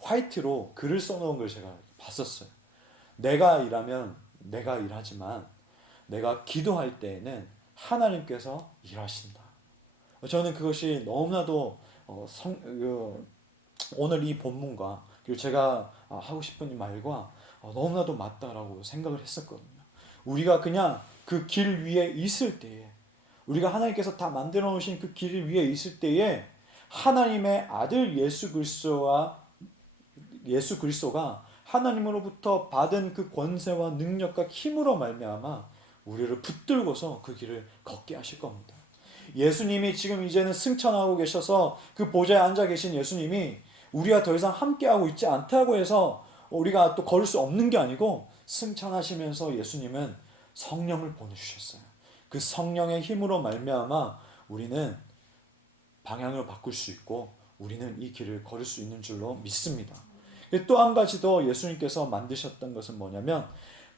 화이트로 글을 써놓은 걸 제가 봤었어요. 내가 일하면 내가 일하지만 내가 기도할 때에는 하나님께서 일하신다. 저는 그것이 너무나도 오늘 이 본문과 그리고 제가 하고 싶은 이 말과 너무나도 맞다라고 생각을 했었거든요. 우리가 그냥 그 길 위에 있을 때에, 우리가 하나님께서 다 만들어 놓으신 그 길 위에 있을 때에 하나님의 아들 예수 그리스도가 하나님으로부터 받은 그 권세와 능력과 힘으로 말미암아 우리를 붙들고서 그 길을 걷게 하실 겁니다. 예수님이 지금 이제는 승천하고 계셔서 그 보좌에 앉아 계신 예수님이 우리가 더 이상 함께하고 있지 않다고 해서 우리가 또 걸을 수 없는 게 아니고, 승천하시면서 예수님은 성령을 보내주셨어요. 그 성령의 힘으로 말미암아 우리는 방향을 바꿀 수 있고 우리는 이 길을 걸을 수 있는 줄로 믿습니다. 또 한 가지 더 예수님께서 만드셨던 것은 뭐냐면,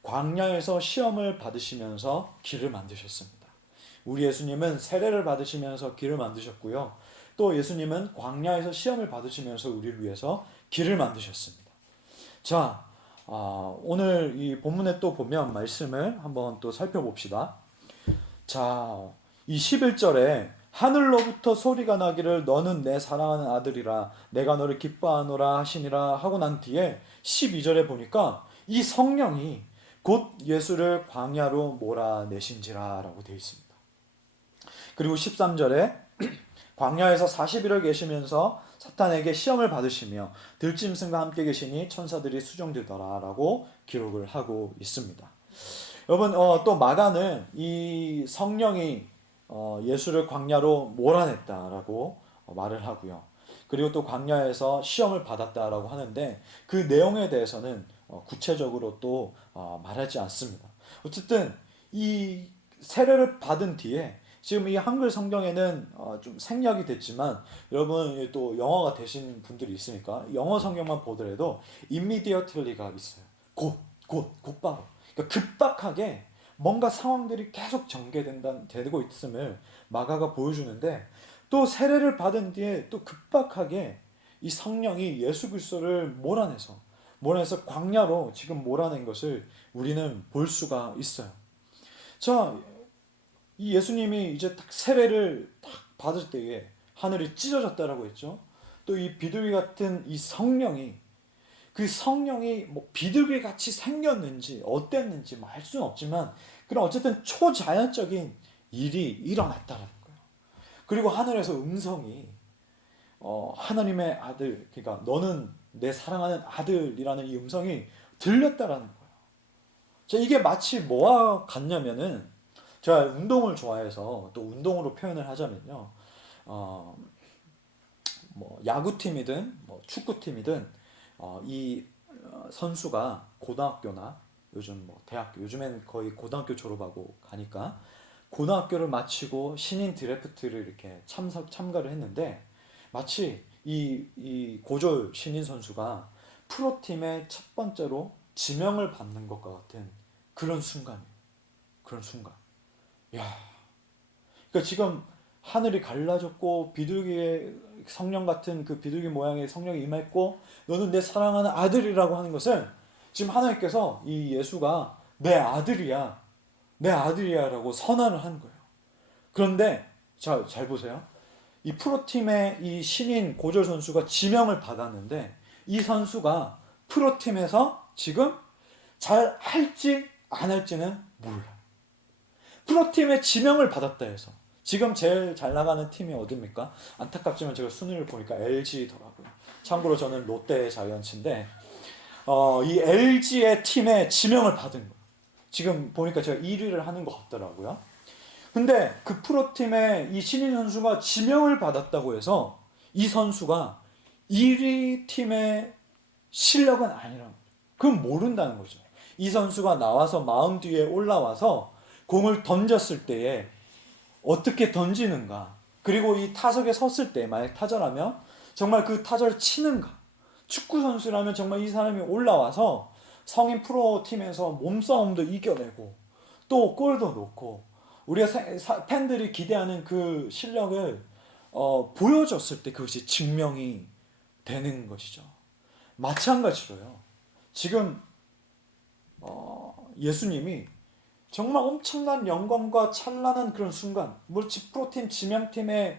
광야에서 시험을 받으시면서 길을 만드셨습니다. 우리 예수님은 세례를 받으시면서 길을 만드셨고요. 또 예수님은 광야에서 시험을 받으시면서 우리를 위해서 길을 만드셨습니다. 자, 오늘 이 본문에 또 보면 말씀을 한번 또 살펴봅시다. 자, 이 11절에 하늘로부터 소리가 나기를 너는 내 사랑하는 아들이라 내가 너를 기뻐하노라 하시니라 하고 난 뒤에 12절에 보니까 이 성령이 곧 예수를 광야로 몰아내신지라 라고 되어 있습니다. 그리고 13절에 광야에서 40일을 계시면서 사탄에게 시험을 받으시며 들짐승과 함께 계시니 천사들이 수종들더라 라고 기록을 하고 있습니다. 여러분, 또 마가는 이 성령이 예수를 광야로 몰아냈다라고 말을 하고요. 그리고 또 광야에서 시험을 받았다라고 하는데 그 내용에 대해서는 구체적으로 또 말하지 않습니다. 어쨌든 이 세례를 받은 뒤에, 지금 이 한글 성경에는 좀 생략이 됐지만 여러분 또 영어가 되신 분들이 있으니까 영어 성경만 보더라도 immediately가 있어요. 곧바로. 그러니까 급박하게 뭔가 상황들이 계속 전개되고 있음을 마가가 보여주는데, 또 세례를 받은 뒤에 또 급박하게 이 성령이 예수 그리스도를 몰아내서 광야로 지금 몰아낸 것을 우리는 볼 수가 있어요. 자, 이 예수님이 이제 딱 세례를 딱 받을 때에 하늘이 찢어졌다라고 했죠. 또 이 비둘기 같은 이 성령이, 그 성령이 뭐 비둘기 같이 생겼는지 어땠는지 뭐 알 수는 없지만, 그런 어쨌든 초자연적인 일이 일어났다라는 거예요. 그리고 하늘에서 음성이 하나님의 아들, 그러니까 너는 내 사랑하는 아들이라는 이 음성이 들렸다라는 거예요. 자, 이게 마치 뭐와 같냐면은, 제가 운동을 좋아해서 또 운동으로 표현을 하자면요, 뭐 야구팀이든 뭐 축구팀이든 이 선수가 고등학교나 요즘 뭐 대학교, 요즘엔 거의 고등학교 졸업하고 가니까 고등학교를 마치고 신인 드래프트를 이렇게 참가를 했는데, 마치 이 고졸 신인 선수가 프로팀의 첫 번째로 지명을 받는 것과 같은 그런 순간이에요. 그런 순간. 야, 그러니까 지금 하늘이 갈라졌고 비둘기의 성령 같은 그 비둘기 모양의 성령이 임했고 너는 내 사랑하는 아들이라고 하는 것을 지금 하나님께서 이 예수가 내 아들이야, 내 아들이야라고 선언을 한 거예요. 그런데 자, 잘 보세요. 이 프로팀의 이 신인 고졸 선수가 지명을 받았는데 이 선수가 프로팀에서 지금 잘 할지 안 할지는 몰라. 프로팀의 지명을 받았다 해서 지금 제일 잘 나가는 팀이 어디입니까? 안타깝지만 제가 순위를 보니까 LG더라고요. 참고로 저는 롯데 자이언츠인데 이 LG의 팀에 지명을 받은 거예요. 지금 보니까 제가 1위를 하는 것 같더라고요. 근데 그 프로팀의 이 신인 선수가 지명을 받았다고 해서 이 선수가 1위 팀의 실력은 아니라는 거죠. 그건 모른다는 거죠. 이 선수가 나와서 마음 뒤에 올라와서 공을 던졌을 때에 어떻게 던지는가, 그리고 이 타석에 섰을 때 만약 타자라면 정말 그 타자를 치는가, 축구 선수라면 정말 이 사람이 올라와서 성인 프로팀에서 몸싸움도 이겨내고 또 골도 넣고 우리가 팬들이 기대하는 그 실력을 보여줬을 때 그것이 증명이 되는 것이죠. 마찬가지로요. 지금 예수님이 정말 엄청난 영광과 찬란한 그런 순간, 물론 프로팀 지명팀의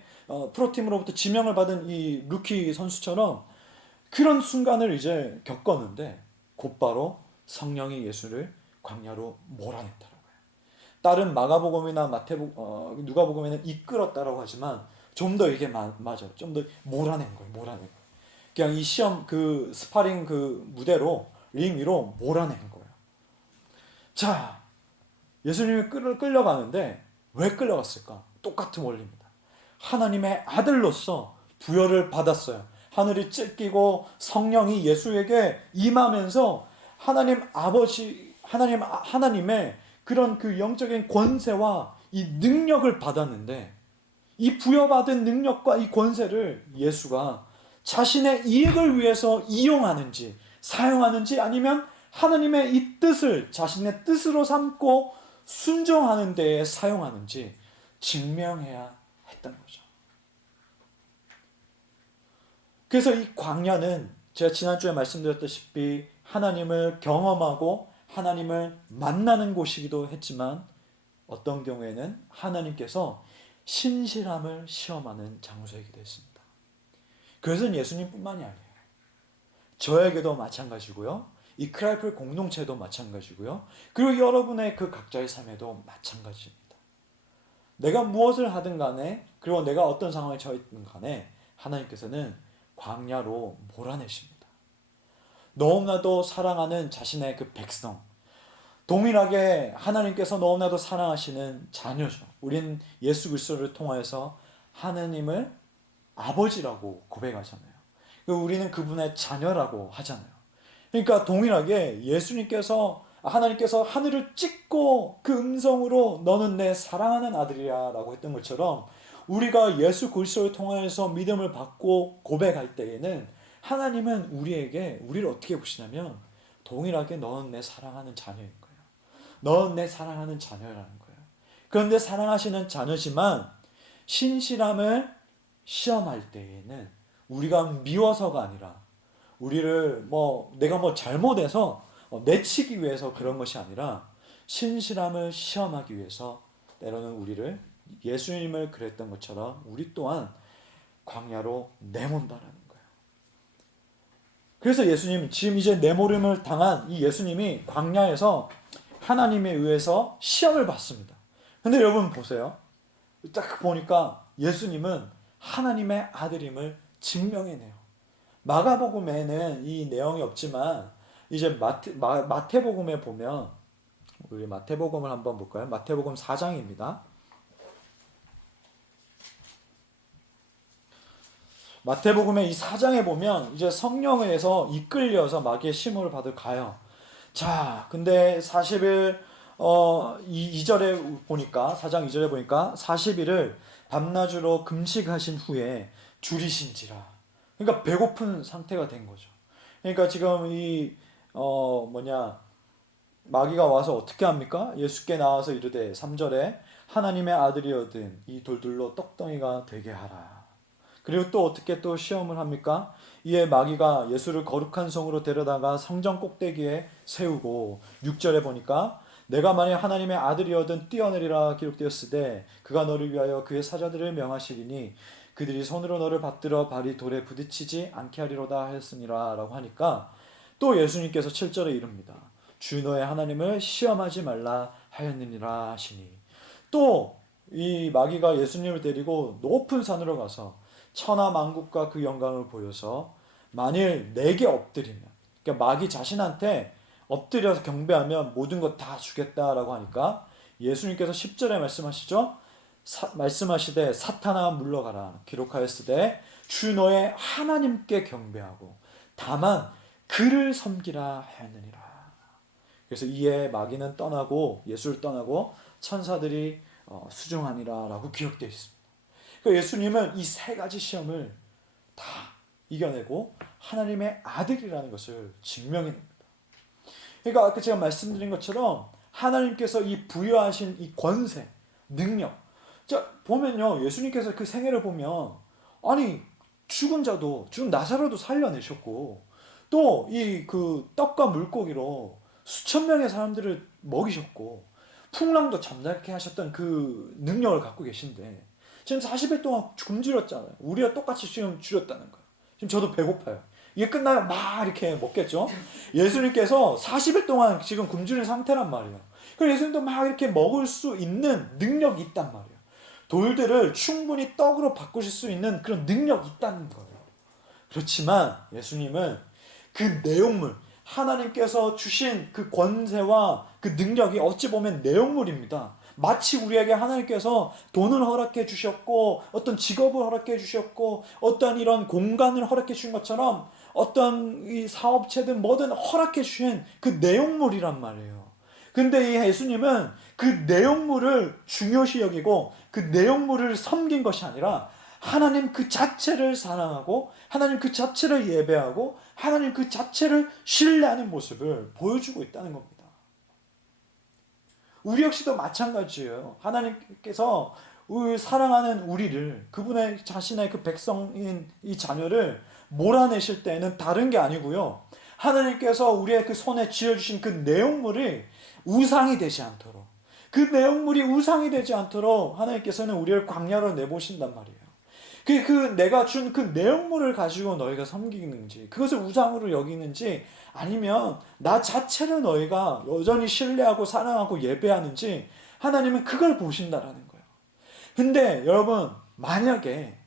프로팀으로부터 지명을 받은 이 루키 선수처럼 그런 순간을 이제 겪었는데 곧바로 성령이 예수를 광야로 몰아냈다라고 해요. 다른 마가복음이나 누가복음에는 이끌었다라고 하지만 좀 더 이게 맞아요. 좀 더 몰아낸 거예요. 몰아낸 거예요. 그냥 이 시험 그 스파링 그 무대로 링 위로 몰아낸 거예요. 자, 예수님이 끌려가는데 왜 끌려갔을까? 똑같은 원리입니다. 하나님의 아들로서 부여를 받았어요. 하늘이 찢기고 성령이 예수에게 임하면서 하나님 아버지, 하나님의 그런 그 영적인 권세와 이 능력을 받았는데, 이 부여받은 능력과 이 권세를 예수가 자신의 이익을 위해서 이용하는지 사용하는지, 아니면 하나님의 이 뜻을 자신의 뜻으로 삼고 순종하는 데에 사용하는지 증명해야 했던 거죠. 그래서 이 광야는 제가 지난주에 말씀드렸다시피 하나님을 경험하고 하나님을 만나는 곳이기도 했지만, 어떤 경우에는 하나님께서 신실함을 시험하는 장소이기도 했습니다. 그것은 예수님뿐만이 아니에요. 저에게도 마찬가지고요. 이 크라이플 공동체도 마찬가지고요. 그리고 여러분의 그 각자의 삶에도 마찬가지입니다. 내가 무엇을 하든 간에, 그리고 내가 어떤 상황에 처했든 간에 하나님께서는 광야로 몰아내십니다. 너무나도 사랑하는 자신의 그 백성, 동일하게 하나님께서 너무나도 사랑하시는 자녀죠. 우린 예수 그리스도를 통하여서 하나님을 아버지라고 고백하잖아요. 우리는 그분의 자녀라고 하잖아요. 그러니까 동일하게 하나님께서 하늘을 찢고 그 음성으로 너는 내 사랑하는 아들이야 라고 했던 것처럼, 우리가 예수 그리스도를 통하여서 믿음을 받고 고백할 때에는 하나님은 우리를 어떻게 보시냐면 동일하게 너는 내 사랑하는 자녀인 거예요. 너는 내 사랑하는 자녀라는 거예요. 그런데 사랑하시는 자녀지만 신실함을 시험할 때에는 우리가 미워서가 아니라 우리를 내가 잘못해서 내치기 위해서 그런 것이 아니라 신실함을 시험하기 위해서 때로는 우리를 예수님을 그랬던 것처럼 우리 또한 광야로 내몬다라는 거예요. 그래서 예수님 지금 이제 내모름을 당한 이 예수님이 광야에서 하나님에 의해서 시험을 받습니다. 근데 여러분 보세요. 딱 보니까 예수님은 하나님의 아들임을 증명해내요. 마가복음에는 이 내용이 없지만 이제 마태복음에 보면 우리 마태복음을 한번 볼까요? 마태복음 4장입니다. 마태복음의 이 4장에 보면 이제 성령에서 이끌려서 마귀의 시험을 받으러 가요. 자, 근데 40일 2절에 보니까 4장 2절에 보니까 40일을 밤낮으로 금식하신 후에 줄이신지라. 그러니까 배고픈 상태가 된 거죠. 그러니까 지금 마귀가 와서 어떻게 합니까? 예수께 나와서 이르되 3절에 하나님의 아들이거든 이 돌들로 떡덩이가 되게 하라. 그리고 또 어떻게 또 시험을 합니까? 이에 마귀가 예수를 거룩한 성으로 데려다가 성전 꼭대기에 세우고 6절에 보니까 내가 만일 하나님의 아들이거든 뛰어내리라 기록되었으되 그가 너를 위하여 그의 사자들을 명하시리니 그들이 손으로 너를 받들어 발이 돌에 부딪히지 않게 하리로다 하였으니라 라고 하니까 또 예수님께서 7절에 이릅니다. 주 너의 하나님을 시험하지 말라 하였느니라 하시니 또 이 마귀가 예수님을 데리고 높은 산으로 가서 천하 만국과 그 영광을 보여서 만일 내게 엎드리면 그러니까 마귀 자신한테 엎드려서 경배하면 모든 것 다 주겠다라고 하니까 예수님께서 10절에 말씀하시죠. 말씀하시되 사탄아 물러가라 기록하였으되 주 너의 하나님께 경배하고 다만 그를 섬기라 하였느니라. 그래서 이에 마귀는 떠나고 예수를 떠나고 천사들이 수종하니라 라고 기록되어 있습니다. 그러니까 예수님은 이 세 가지 시험을 다 이겨내고 하나님의 아들이라는 것을 증명해냅니다. 그러니까 아까 제가 말씀드린 것처럼 하나님께서 이 부여하신 이 권세, 능력. 자, 보면요. 예수님께서 그 생애를 보면 아니 죽은 나사로도 살려내셨고 또 이 그 떡과 물고기로 수천 명의 사람들을 먹이셨고 풍랑도 잠잠케 하셨던 그 능력을 갖고 계신데 지금 40일 동안 굶주렸잖아요. 우리가 똑같이 지금 줄였다는 거예요. 지금 저도 배고파요. 이게 끝나면 막 이렇게 먹겠죠. 예수님께서 40일 동안 지금 굶주린 상태란 말이에요. 그래서 예수님도 막 이렇게 먹을 수 있는 능력이 있단 말이에요. 돌들을 충분히 떡으로 바꾸실 수 있는 그런 능력이 있다는 거예요. 그렇지만 예수님은 그 내용물, 하나님께서 주신 그 권세와 그 능력이 어찌 보면 내용물입니다. 마치 우리에게 하나님께서 돈을 허락해 주셨고 어떤 직업을 허락해 주셨고 어떤 이런 공간을 허락해 주신 것처럼 어떤 이 사업체든 뭐든 허락해 주신 그 내용물이란 말이에요. 근데 이 예수님은 그 내용물을 중요시 여기고 그 내용물을 섬긴 것이 아니라 하나님 그 자체를 사랑하고 하나님 그 자체를 예배하고 하나님 그 자체를 신뢰하는 모습을 보여주고 있다는 겁니다. 우리 역시도 마찬가지예요. 하나님께서 사랑하는 우리를 그분의 자신의 그 백성인 이 자녀를 몰아내실 때는 다른 게 아니고요. 하나님께서 우리의 그 손에 쥐어주신 그 내용물이 우상이 되지 않도록 그 내용물이 우상이 되지 않도록 하나님께서는 우리를 광야로 내보신단 말이에요. 내가 준 그 내용물을 가지고 너희가 섬기는지 그것을 우상으로 여기는지 아니면 나 자체를 너희가 여전히 신뢰하고 사랑하고 예배하는지 하나님은 그걸 보신다라는 거예요. 근데 여러분 만약에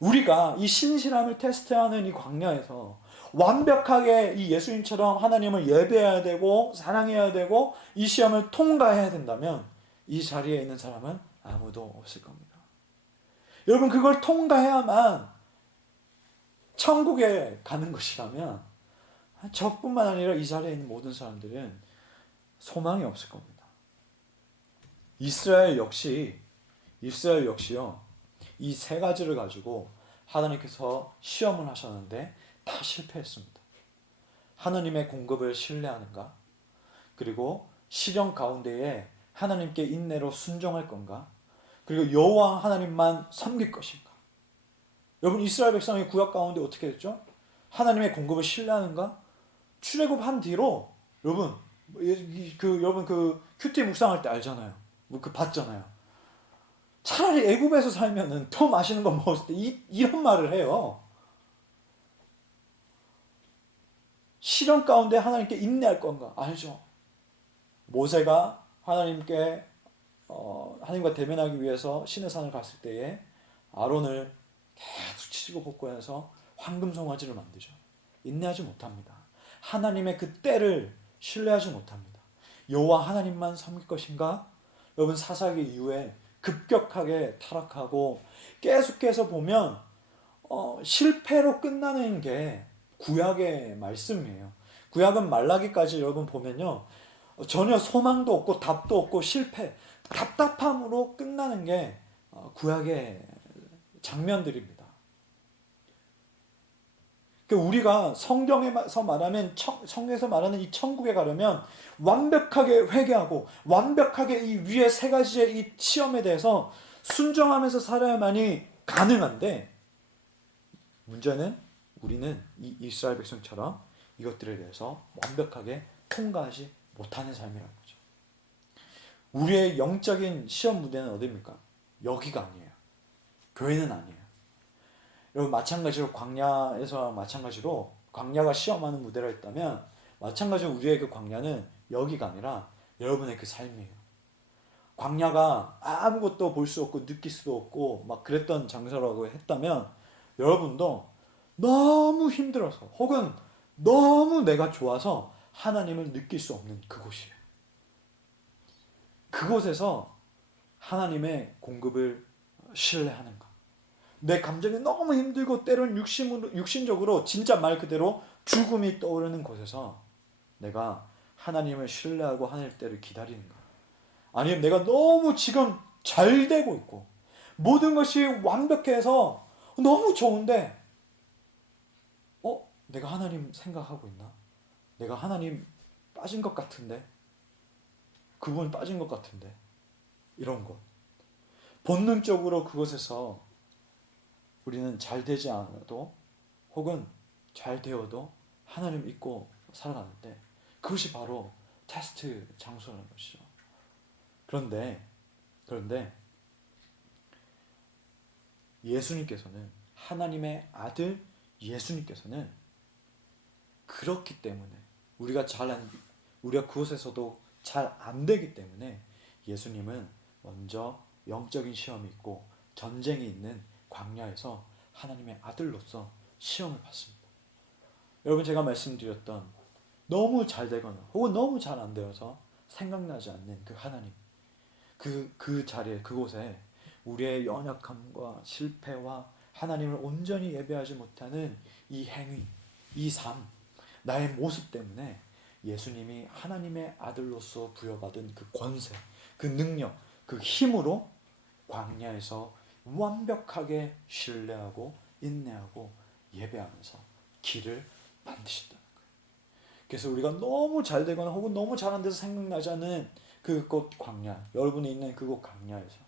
우리가 이 신실함을 테스트하는 이 광야에서 완벽하게 이 예수님처럼 하나님을 예배해야 되고 사랑해야 되고 이 시험을 통과해야 된다면 이 자리에 있는 사람은 아무도 없을 겁니다. 여러분 그걸 통과해야만 천국에 가는 것이라면 저뿐만 아니라 이 자리에 있는 모든 사람들은 소망이 없을 겁니다. 이스라엘 역시요 이 세 가지를 가지고 하나님께서 시험을 하셨는데 다 실패했습니다. 하나님의 공급을 신뢰하는가? 그리고 시련 가운데에 하나님께 인내로 순종할 건가? 그리고 여호와 하나님만 섬길 것인가? 여러분 이스라엘 백성이 구약 가운데 어떻게 했죠? 하나님의 공급을 신뢰하는가? 출애굽한 뒤로 여러분 여러분 그 큐티 묵상할 때 알잖아요. 그 봤잖아요. 차라리 애굽에서 살면은 더 맛있는 거 먹었을 때 이런 말을 해요. 시련 가운데 하나님께 인내할 건가? 알죠. 모세가 하나님께 하나님과 대면하기 위해서 시내 산을 갔을 때에 아론을 계속 치고 볶고해서 황금 송아지를 만들죠. 인내하지 못합니다. 하나님의 그 때를 신뢰하지 못합니다. 여호와 하나님만 섬길 것인가? 여러분 사사기 이후에 급격하게 타락하고 계속해서 보면 실패로 끝나는 게 구약의 말씀이에요. 구약은 말라기까지 여러분 보면요. 전혀 소망도 없고 답도 없고 실패, 답답함으로 끝나는 게 구약의 장면들입니다. 우리가 성경에서 말하면 성경에서 말하는 이 천국에 가려면 완벽하게 회개하고 완벽하게 이 위에 세 가지의 이 시험에 대해서 순종하면서 살아야만이 가능한데 문제는 우리는 이 이스라엘 백성처럼 이것들에 대해서 완벽하게 통과하지 못하는 삶이라는 거죠. 우리의 영적인 시험 무대는 어디입니까? 여기가 아니에요. 교회는 아니에요. 여러분 마찬가지로 광야에서 마찬가지로 광야가 시험하는 무대라 했다면 마찬가지로 우리의 그 광야는 여기가 아니라 여러분의 그 삶이에요. 광야가 아무것도 볼 수 없고 느낄 수도 없고 막 그랬던 장소라고 했다면 여러분도 너무 힘들어서 혹은 너무 내가 좋아서 하나님을 느낄 수 없는 그곳이에요. 그곳에서 하나님의 공급을 신뢰하는가? 내 감정이 너무 힘들고 때로는 육신적으로 진짜 말 그대로 죽음이 떠오르는 곳에서 내가 하나님을 신뢰하고 하나님 때를 기다리는가? 아니면 내가 너무 지금 잘 되고 있고 모든 것이 완벽해서 너무 좋은데 내가 하나님 생각하고 있나? 내가 하나님 빠진 것 같은데? 그분 빠진 것 같은데? 이런 것. 본능적으로 그곳에서 우리는 잘 되지 않아도 혹은 잘 되어도 하나님 믿고 살아가는데 그것이 바로 테스트 장소라는 것이죠. 그런데 예수님께서는 하나님의 아들 예수님께서는 그렇기 때문에 우리가 그곳에서도 잘 안 되기 때문에 예수님은 먼저 영적인 시험이 있고 전쟁이 있는 광야에서 하나님의 아들로서 시험을 받습니다. 여러분 제가 말씀드렸던 너무 잘 되거나 혹은 너무 잘 안 되어서 생각나지 않는 그 하나님 그 자리에 그곳에 우리의 연약함과 실패와 하나님을 온전히 예배하지 못하는 이 행위, 이 삶, 나의 모습 때문에 예수님이 하나님의 아들로서 부여받은 그 권세, 그 능력, 그 힘으로 광야에서 완벽하게 신뢰하고 인내하고 예배하면서 길을 만드셨다는 거예요. 그래서 우리가 너무 잘 되거나 혹은 너무 잘 안 돼서 생각나지 않는 그곳 광야, 여러분이 있는 그곳 광야에서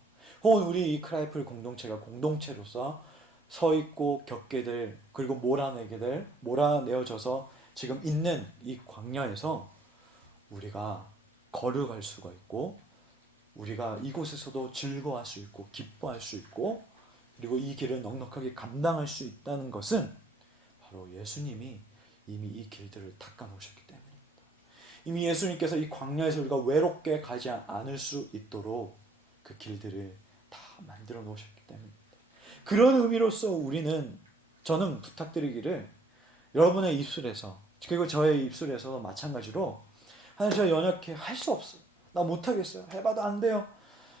혹은 우리 이 크라이플 공동체가 공동체로서 서 있고 겪게 될 그리고 몰아내어져서 지금 있는 이 광야에서 우리가 걸어갈 수가 있고 우리가 이곳에서도 즐거워할 수 있고 기뻐할 수 있고 그리고 이 길을 넉넉하게 감당할 수 있다는 것은 바로 예수님이 이미 이 길들을 닦아 놓으셨기 때문입니다. 이미 예수님께서 이 광야에서 우리가 외롭게 가지 않을 수 있도록 그 길들을 다 만들어 놓으셨기 때문입니다. 그런 의미로서 저는 부탁드리기를 여러분의 입술에서 그리고 저의 입술에서 마찬가지로 하나님 저 연약해 할 수 없어요. 나 못하겠어요. 해봐도 안 돼요.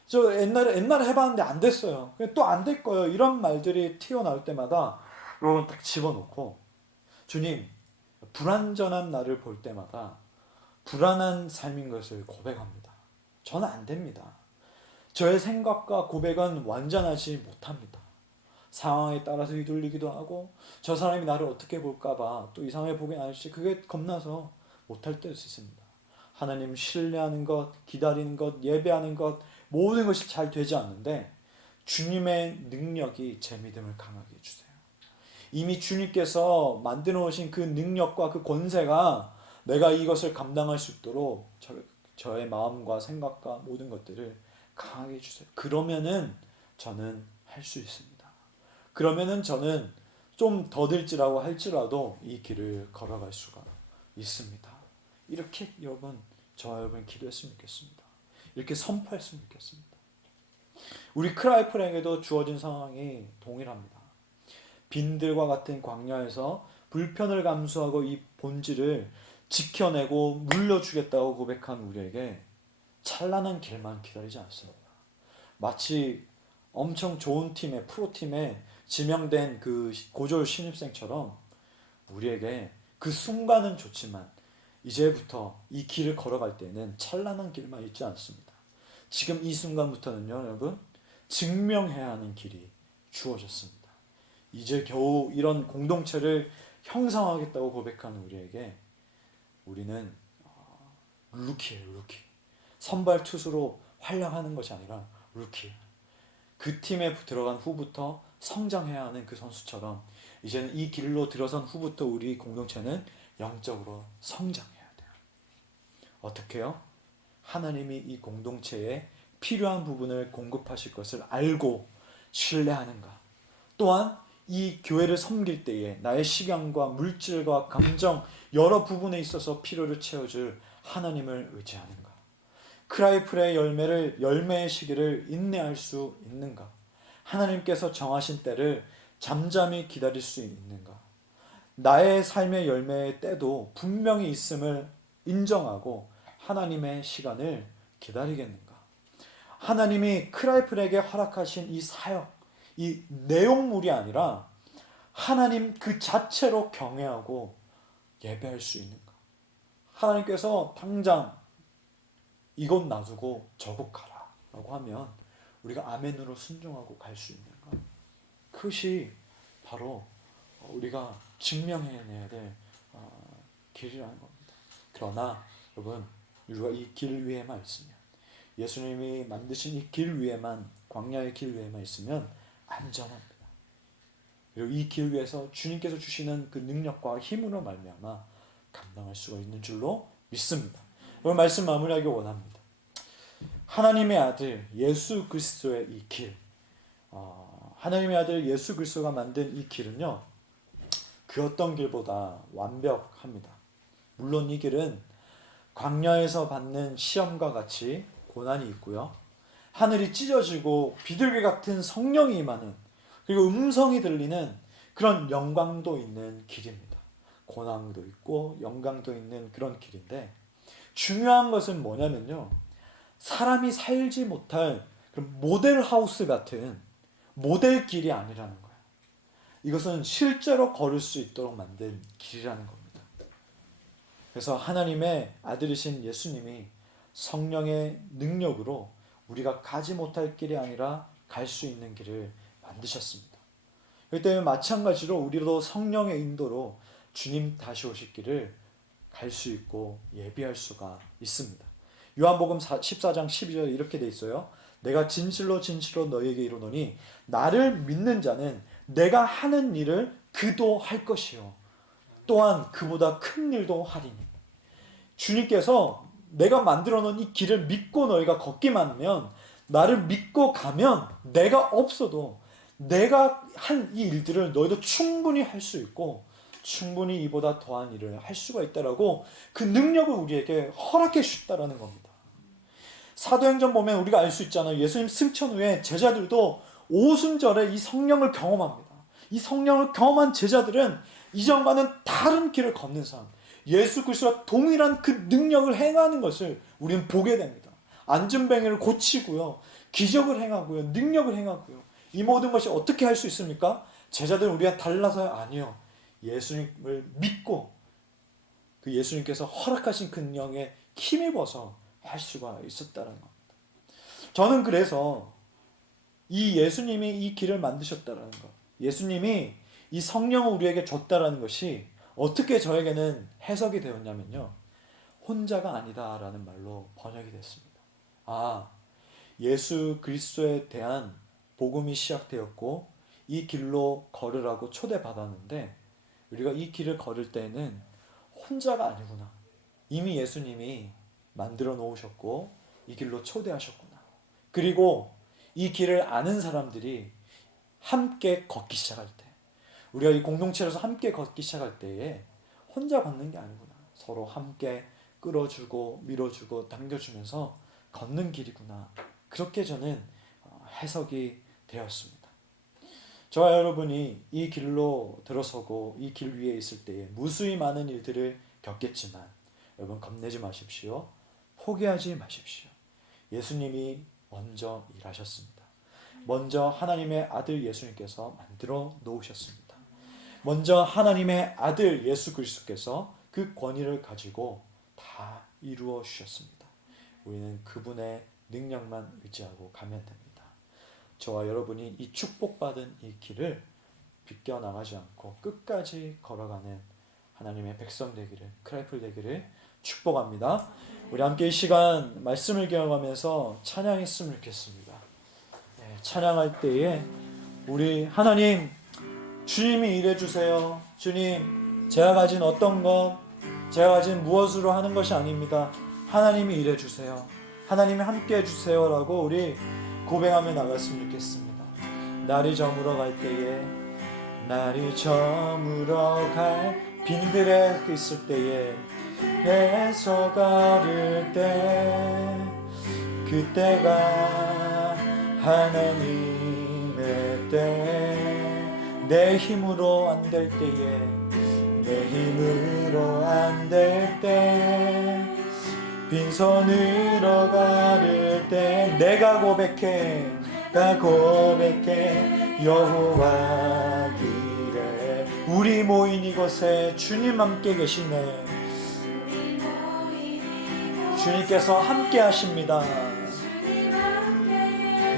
저 옛날에 해봤는데 안 됐어요. 또 안 될 거예요. 이런 말들이 튀어나올 때마다 여러분 딱 집어넣고 주님 불완전한 나를 볼 때마다 불안한 삶인 것을 고백합니다. 저는 안 됩니다. 저의 생각과 고백은 완전하지 못합니다. 상황에 따라서 휘둘리기도 하고 저 사람이 나를 어떻게 볼까봐 또 이상하게 보긴 할지 그게 겁나서 못할 때도 있습니다. 하나님 신뢰하는 것, 기다리는 것, 예배하는 것 모든 것이 잘 되지 않는데 주님의 능력이 제 믿음을 강하게 해주세요. 이미 주님께서 만들어 놓으신 그 능력과 그 권세가 내가 이것을 감당할 수 있도록 저의 마음과 생각과 모든 것들을 강하게 해주세요. 그러면은 저는 할 수 있습니다. 그러면은 저는 좀 더딜지라고 할지라도 이 길을 걸어갈 수가 있습니다. 이렇게 여러분, 저와 여러분 기도했으면 좋겠습니다. 이렇게 선포했으면 좋겠습니다. 우리 크라이플에게도 주어진 상황이 동일합니다. 빈들과 같은 광야에서 불편을 감수하고 이 본질을 지켜내고 물려주겠다고 고백한 우리에게 찬란한 길만 기다리지 않습니다. 마치 엄청 좋은 팀에, 프로팀에 지명된 그 고졸 신입생처럼 우리에게 그 순간은 좋지만 이제부터 이 길을 걸어갈 때는 찬란한 길만 있지 않습니다. 지금 이 순간부터는요, 여러분, 증명해야 하는 길이 주어졌습니다. 이제 겨우 이런 공동체를 형성하겠다고 고백하는 우리에게 우리는 루키예요, 루키. 선발 투수로 활약하는 것이 아니라 루키. 그 팀에 들어간 후부터 성장해야 하는 그 선수처럼 이제는 이 길로 들어선 후부터 우리 공동체는 영적으로 성장해야 돼요. 어떻게요? 하나님이 이 공동체에 필요한 부분을 공급하실 것을 알고 신뢰하는가? 또한 이 교회를 섬길 때에 나의 시간과 물질과 감정 여러 부분에 있어서 필요를 채워줄 하나님을 의지하는가? 크라이플의 열매의 시기를 인내할 수 있는가? 하나님께서 정하신 때를 잠잠히 기다릴 수 있는가? 나의 삶의 열매의 때도 분명히 있음을 인정하고 하나님의 시간을 기다리겠는가? 하나님이 크라이플에게 허락하신 이 사역, 이 내용물이 아니라 하나님 그 자체로 경외하고 예배할 수 있는가? 하나님께서 당장 이곳 놔두고 저곳 가라 라고 하면 우리가 아멘으로 순종하고 갈 수 있는가? 그것이 바로 우리가 증명해내야 될 길이라는 겁니다. 그러나 여러분, 우리가 이 길 위에만 있으면, 예수님이 만드신 이 길 위에만, 광야의 길 위에만 있으면 안전합니다. 그리고 이 길 위에서 주님께서 주시는 그 능력과 힘으로 말미암아 감당할 수가 있는 줄로 믿습니다. 오늘 말씀 마무리하기 원합니다. 하나님의 아들 예수 그리스도의 이 길, 하나님의 아들 예수 그리스도가 만든 이 길은요, 그 어떤 길보다 완벽합니다. 물론 이 길은 광야에서 받는 시험과 같이 고난이 있고요, 하늘이 찢어지고 비둘기 같은 성령이 임하는, 그리고 음성이 들리는 그런 영광도 있는 길입니다. 고난도 있고 영광도 있는 그런 길인데, 중요한 것은 뭐냐면요, 사람이 살지 못할 그런 모델하우스 같은 모델 길이 아니라는 거예요. 이것은 실제로 걸을 수 있도록 만든 길이라는 겁니다. 그래서 하나님의 아들이신 예수님이 성령의 능력으로 우리가 가지 못할 길이 아니라 갈 수 있는 길을 만드셨습니다. 그렇기 때문에 마찬가지로 우리도 성령의 인도로 주님 다시 오실 길을 갈 수 있고 예비할 수가 있습니다. 요한복음 14장 12절에 이렇게 돼 있어요. 내가 진실로 진실로 너희에게 이르노니 나를 믿는 자는 내가 하는 일을 그도 할 것이요 또한 그보다 큰 일도 하리니. 주님께서 내가 만들어 놓은 이 길을 믿고 너희가 걷기만 하면, 나를 믿고 가면 내가 없어도 내가 한 이 일들을 너희도 충분히 할 수 있고 충분히 이보다 더한 일을 할 수가 있다라고 그 능력을 우리에게 허락해 주셨다라는 겁니다. 사도행전 보면 우리가 알 수 있잖아요. 예수님 승천 후에 제자들도 오순절에 이 성령을 경험합니다. 이 성령을 경험한 제자들은 이전과는 다른 길을 걷는 사람, 예수 그리스도와 동일한 그 능력을 행하는 것을 우리는 보게 됩니다. 안전뱅이를 고치고요, 기적을 행하고요, 능력을 행하고요. 이 모든 것이 어떻게 할 수 있습니까? 제자들은 우리가 달라서요? 아니요. 예수님을 믿고 그 예수님께서 허락하신 그 능력에 힘입어서 할 수가 있었다는 겁니다. 저는 그래서 이 예수님이 이 길을 만드셨다는 것, 예수님이 이 성령을 우리에게 줬다라는 것이 어떻게 저에게는 해석이 되었냐면요, 혼자가 아니다라는 말로 번역이 됐습니다. 예수 그리스도에 대한 복음이 시작되었고 이 길로 걸으라고 초대받았는데 우리가 이 길을 걸을 때는 혼자가 아니구나. 이미 예수님이 만들어 놓으셨고 이 길로 초대하셨구나. 그리고 이 길을 아는 사람들이 함께 걷기 시작할 때, 우리가 이 공동체로서 함께 걷기 시작할 때에 혼자 걷는 게 아니구나. 서로 함께 끌어주고 밀어주고 당겨주면서 걷는 길이구나. 그렇게 저는 해석이 되었습니다. 저와 여러분이 이 길로 들어서고 이 길 위에 있을 때에 무수히 많은 일들을 겪겠지만 여러분 겁내지 마십시오. 포기하지 마십시오. 예수님이 먼저 일하셨습니다. 먼저 하나님의 아들 예수님께서 만들어 놓으셨습니다. 먼저 하나님의 아들 예수 그리스도께서 그 권위를 가지고 다 이루어 주셨습니다. 우리는 그분의 능력만 의지하고 가면 됩니다. 저와 여러분이 이 축복받은 이 길을 비껴나가지 않고 끝까지 걸어가는 하나님의 백성 되기를, 크라이플 되기를 축복합니다. 우리 함께 이 시간 말씀을 기억하면서 찬양했으면 좋겠습니다. 찬양할 때에 우리 하나님, 주님이 일해주세요. 주님, 제가 가진 어떤 것, 제가 가진 무엇으로 하는 것이 아닙니다. 하나님이 일해주세요. 하나님이 함께 해주세요 라고 우리 고백하며 나갔으면 좋겠습니다. 날이 저물어 갈 때에, 날이 저물어 갈 빈들에 있을 때에, 해서 가를 때, 그때가 하나님의 때, 내 힘으로 안 될 때에, 내 힘으로 안 될 때, 빈손으로 가를 때, 내가 고백해, 나 고백해, 여호와 이래. 우리 모인 이곳에 주님 함께 계시네. 주님께서 함께 하십니다.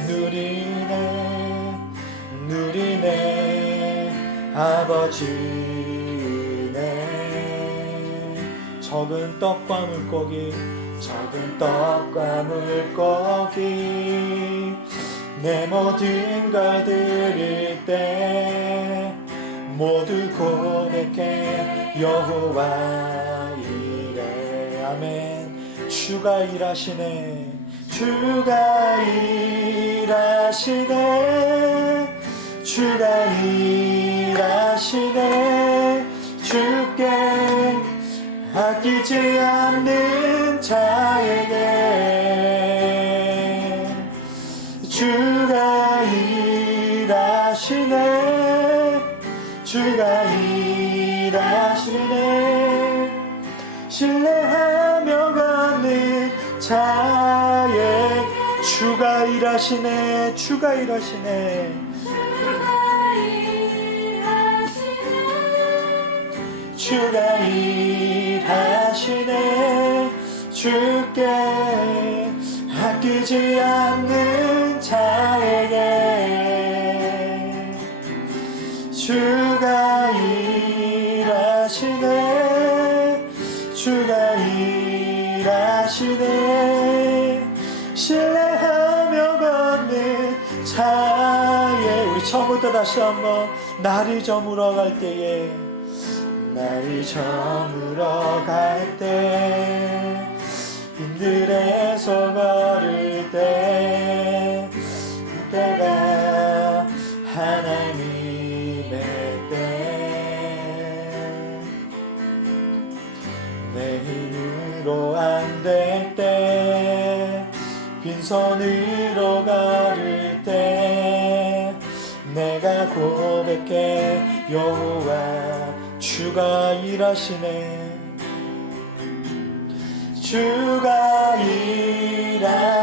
누리네, 누리네, 아버지네. 적은 떡과 물고기, 적은 떡과 물고기, 내 모든 걸 드릴 때 모두 고백해, 여호와 이래. 아멘. 주가 일하시네, 주가 일하시네, 주가 일하시네. 주께 아끼지 않는 자에게 주가 일하시네, 주가 일하시네. 신뢰하며 가는 자에 주가 일하시네, 주가 일하시네, 주가 일하시네. 주께 아끼지 않는 자에게 주가 일하시네, 주가 일하시네. 신뢰하며 걷는 자에, 우리 처음부터 다시 한번, 날이 저물어 갈 때에, 날이 저물어 갈 때, 빈들에서 걸을 때, 그때가 하나님의 때, 내 힘으로 안 될 때, 빈손으로 걸을 때, 내가 고백해, 여호와 주가 일하시네, 주가 일하시네,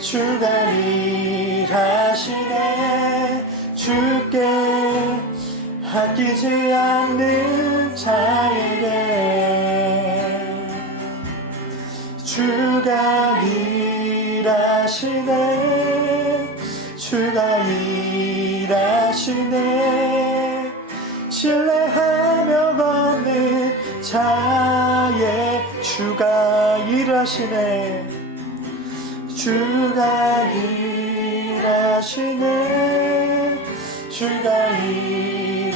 주가 일하시네. 주께 아끼지 않는 자에게 주가 일하시네, 주가 일하시네. 신뢰하며 걷는 자에 주가 일하시네, 주가 일하시네, 주가 일하시네.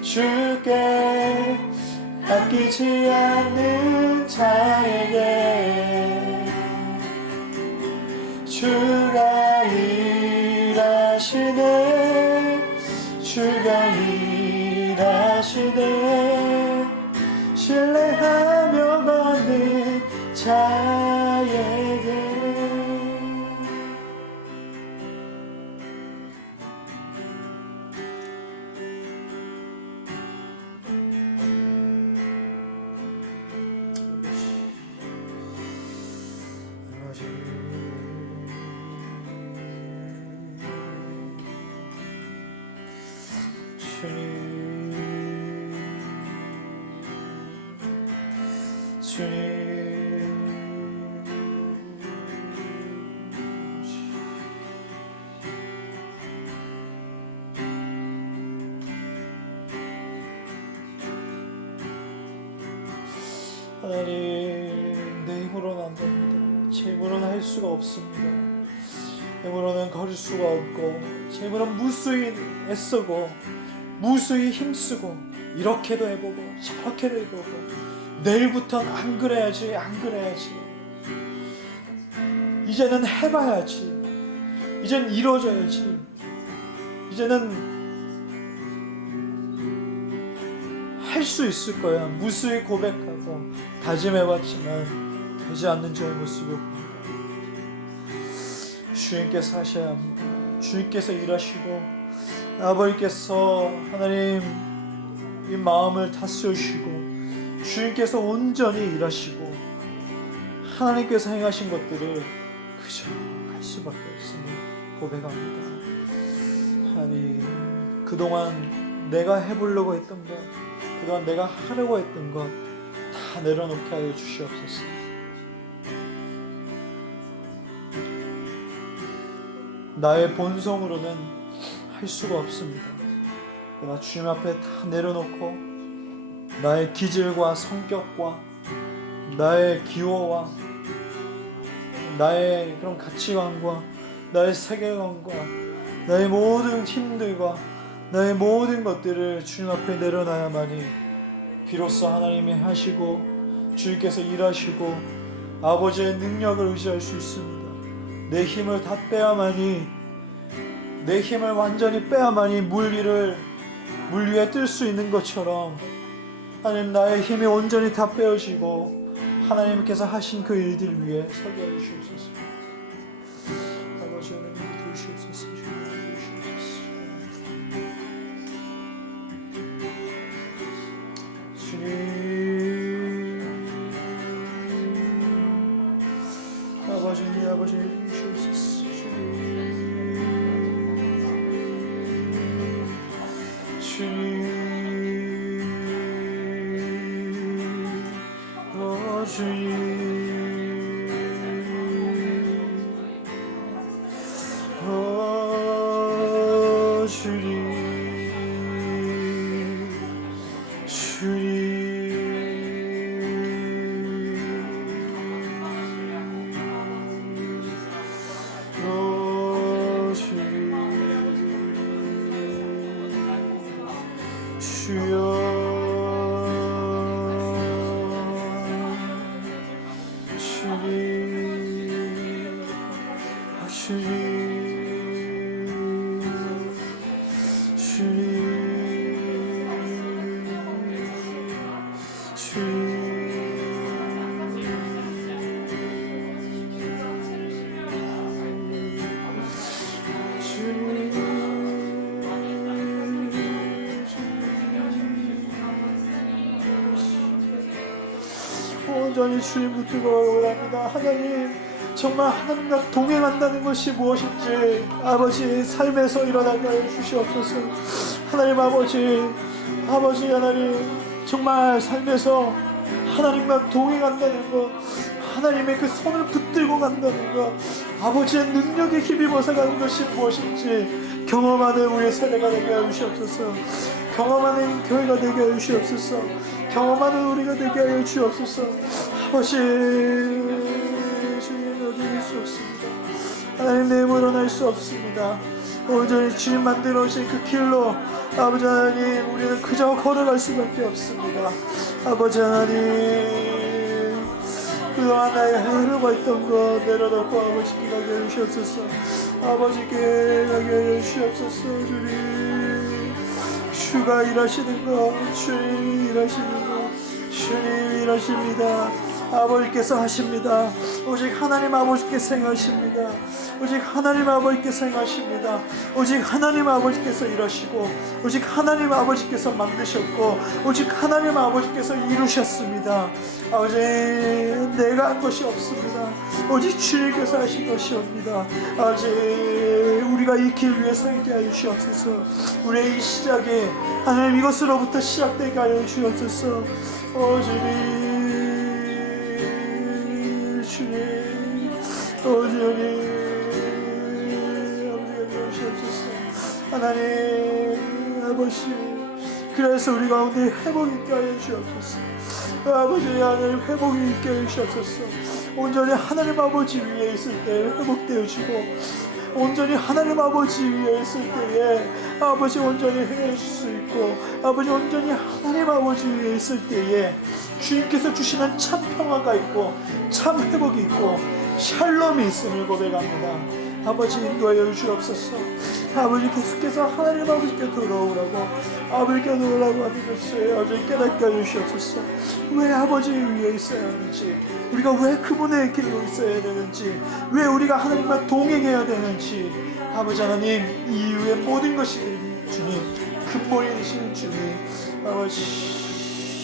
주께 아끼지 않는 자에게 주가 일하시네. 주가 일하시네. 신뢰하며 걷는 자에게. 하나님, 내 힘으로는 안 됩니다. 제 힘으로는 할 수가 없습니다. 내 힘으로는 걸을 수가 없고, 제 힘으로는 무수히 애쓰고 무수히 힘쓰고 이렇게도 해보고 저렇게도 해보고 내일부터는 안 그래야지 이제는 해봐야지, 이제는 이루어져야지, 이제는 할 수 있을 거야 무수히 고백하고 다짐해봤지만 되지 않는 저의 모습을 봅니다. 주님께서 하셔야 합니다. 주님께서 일하시고 아버지께서 하나님 이 마음을 다스리시고 주님께서 온전히 일하시고 하나님께서 행하신 것들을 그저 할 수밖에 없음을 고백합니다. 하나님, 그동안 내가 해보려고 했던 것, 그동안 내가 하려고 했던 것 다 내려놓게 하여 주시옵소서. 나의 본성으로는 할 수가 없습니다. 내가 주님 앞에 다 내려놓고 나의 기질과 성격과 나의 기호와 나의 그런 가치관과 나의 세계관과 나의 모든 힘들과 나의 모든 것들을 주님 앞에 내려놔야만이 비로소 하나님이 하시고 주님께서 일하시고 아버지의 능력을 의지할 수 있습니다. 내 힘을 다 빼야만이, 내 힘을 완전히 빼야만이 물 위에 뜰 수 있는 것처럼 하나님, 나의 힘이 온전히 다 빼어지고 하나님께서 하신 그 일들 위에 서게 해주시옵소서. 아버지 하나님 도우시옵소서. 아버지 주시옵소서. 주님, 온전히 주님 붙들고 원합니다. 하나님, 정말 하나님과 동행한다는 것이 무엇인지 아버지 삶에서 일어나게 하여 주시옵소서. 하나님 아버지 하나님, 정말 삶에서 하나님과 동행한다는 것, 하나님의 그 손을 붙들고 간다는 것, 아버지의 능력에 힘입어서 가는 것이 무엇인지 경험하는 우리의 세대가 되게 하여 주시옵소서. 경험하는 교회가 되게 하여 주시옵소서. 경험하는 우리가 되게 하여 주시옵소서. 아버지, 주님 여기 주시옵습니다. 하나님 내 힘으로는 할 수 없습니다. 온전히 주님 만들어 오신 그 길로 아버지 하나님 우리는 그저 걸어갈 수밖에 없습니다. 아버지 하나님 그동안 나의 흐르고 있던 것 내려놓고 아버지께 가게 해주시옵소서. 아버지께 가게 해주시옵소서. 주님 주가 일하시는 것 주님이 일하시는 것 주님이 일하십니다. 아버지께서 하십니다. 오직 하나님 아버지께서 행하십니다. 오직 하나님 아버지께서 행하십니다. 오직 하나님 아버지께서 일하시고 오직 하나님 아버지께서 만드셨고 오직 하나님 아버지께서 이루셨습니다. 아버지 내가 한 것이 없습니다. 오직 주님께서 하신 것이옵니다. 아버지 우리가 이 길 위에 서 있게 하여 주시옵소서. 우리의 이 시작이 하나님 이것으로부터 시작되게 하여 주시옵소서. 주님 주님 아버지가 주시옵소서. 하나님 아버지 그래서 우리 가운데 회복이 있게 하여 주옵소서. 아버지 하나님 회복이 있게 하여 주옵소서. 온전히 하나님 아버지 위에 있을 때 회복되어지고 온전히 하나님 아버지 위에 있을 때에 아버지 온전히 행해줄 수 있고 아버지 온전히 하나님 아버지 위에 있을 때에 주님께서 주시는 참 평화가 있고 참 회복이 있고 샬롬이 있음을 고백합니다. 아버지 인도하여 주시옵소서. 아버지 계속해서 하나님 아버지께 돌아오라고 아버지께 돌아오라고 하는 것을 아버지 깨닫게 하여 주시옵소서. 왜 아버지 위에 있어야 하는지 우리가 왜 그분의 길로 있어야 되는지 왜 우리가 하나님과 동행해야 되는지 아버지 하나님 이후의 모든 것이 주님 근본이 되시는 주님 아버지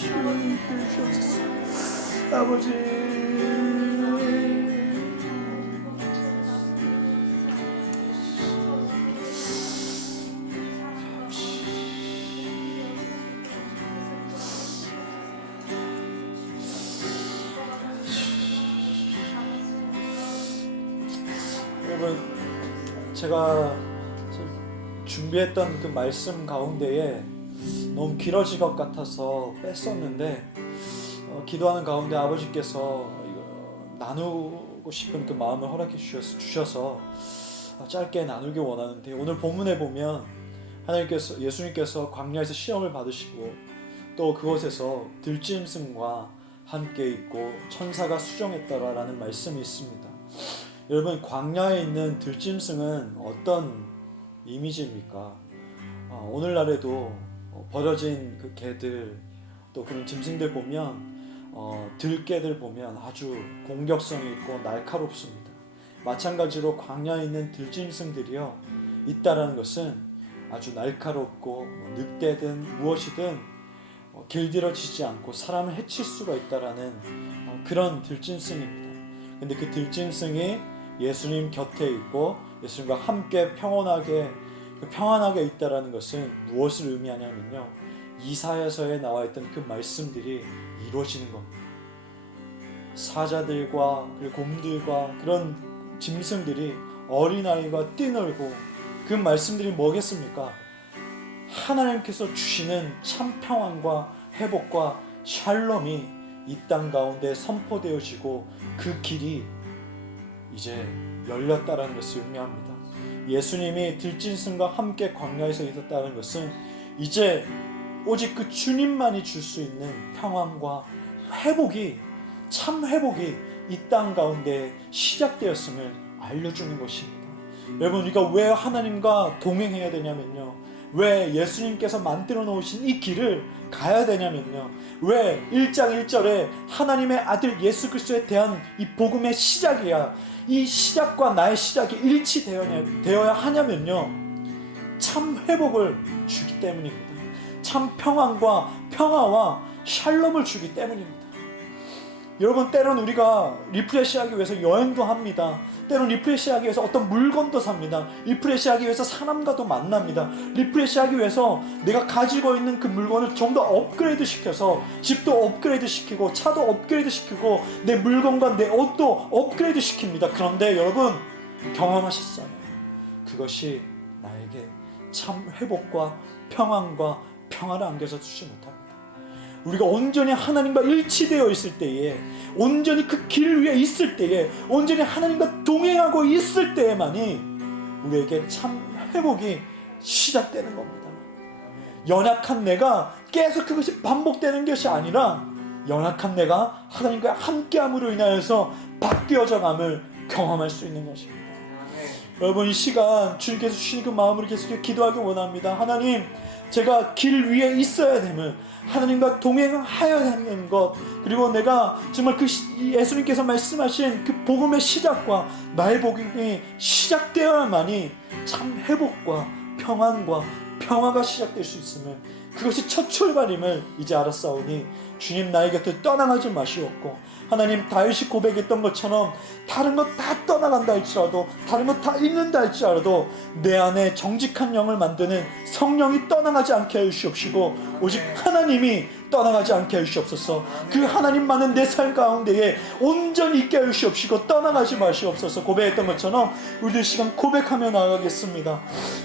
주시옵소서. 아버지 여러분 제가 준비했던 그 말씀 가운데에 너무 길어질 것 같아서 뺐었는데 기도하는 가운데 아버지께서 나누고 싶은 그 마음을 허락해 주셔서 짧게 나누기 원하는데 오늘 본문에 보면 하나님께서 예수님께서 광야에서 시험을 받으시고 또 그곳에서 들짐승과 함께 있고 천사가 수정했더라라는 말씀이 있습니다. 여러분 광야에 있는 들짐승은 어떤 이미지입니까? 오늘날에도 버려진 그 개들 또 그런 짐승들 보면 들개들 보면 아주 공격성이 있고 날카롭습니다. 마찬가지로 광야에 있는 들짐승들이요 있다라는 것은 아주 날카롭고 늑대든 무엇이든 길들여지지 않고 사람을 해칠 수가 있다라는 그런 들짐승입니다. 근데 그 들짐승이 예수님 곁에 있고 예수님과 함께 평안하게 있다라는 것은 무엇을 의미하냐면요 이사야서에 나와 있던 그 말씀들이 이루어지는 겁니다. 사자들과 그리고 곰들과 그런 짐승들이 어린아이가 뛰놀고 그 말씀들이 뭐겠습니까? 하나님께서 주시는 참 평안과 회복과 샬롬이 이 땅 가운데 선포되어지고 그 길이 이제 열렸다라는 것을 의미합니다. 예수님이 들짐승과 함께 광야에서 있었다는 것은 이제 오직 그 주님만이 줄 수 있는 평안과 회복이 참 회복이 이 땅 가운데 시작되었음을 알려주는 것입니다. 여러분 우리가 왜 하나님과 동행해야 되냐면요 왜 예수님께서 만들어 놓으신 이 길을 가야 되냐면요 왜 1장 1절에 하나님의 아들 예수 그리스도에 대한 이 복음의 시작이야 이 시작과 나의 시작이 일치되어야 하냐면요 참 회복을 주기 때문입니다. 참 평화와 샬롬을 주기 때문입니다. 여러분 때론 우리가 리프레시하기 위해서 여행도 합니다. 때론 리프레시하기 위해서 어떤 물건도 삽니다. 리프레시하기 위해서 사람과도 만납니다. 리프레시하기 위해서 내가 가지고 있는 그 물건을 좀 더 업그레이드 시켜서 집도 업그레이드 시키고 차도 업그레이드 시키고 내 물건과 내 옷도 업그레이드 시킵니다. 그런데 여러분 경험하셨잖아요. 그것이 나에게 참 회복과 평안과 평화를 안겨서 주지 못합니다. 우리가 온전히 하나님과 일치되어 있을 때에, 온전히 그 길 위에 있을 때에, 온전히 하나님과 동행하고 있을 때에만이 우리에게 참 회복이 시작되는 겁니다. 연약한 내가 계속 그것이 반복되는 것이 아니라 연약한 내가 하나님과 함께함으로 인하여서 바뀌어져감을 경험할 수 있는 것입니다. 여러분, 이 시간 주님께서 주신 그 마음으로 계속 기도하기 원합니다. 하나님, 제가 길 위에 있어야 됨을, 하나님과 동행하여야 하는 것, 그리고 내가 정말 그 예수님께서 말씀하신 그 복음의 시작과 나의 복음이 시작되어야만이 참 회복과 평안과 평화가 시작될 수 있음을, 그것이 첫 출발임을 이제 알았사오니 주님, 나의 곁을 떠나가지 마시옵고, 하나님, 다윗이 고백했던 것처럼 다른 것 다 떠나간다 할지라도, 다른 것 다 잃는다 할지라도 내 안에 정직한 영을 만드는 성령이 떠나가지 않게 하여 주시옵시고, 오직 하나님이 떠나가지 않게 하여 주시옵소서. 그 하나님만은 내 삶 가운데에 온전히 있게 하여 주시옵시고 떠나가지 마시옵소서. 고백했던 것처럼 우리들 시간 고백하며 나아가겠습니다.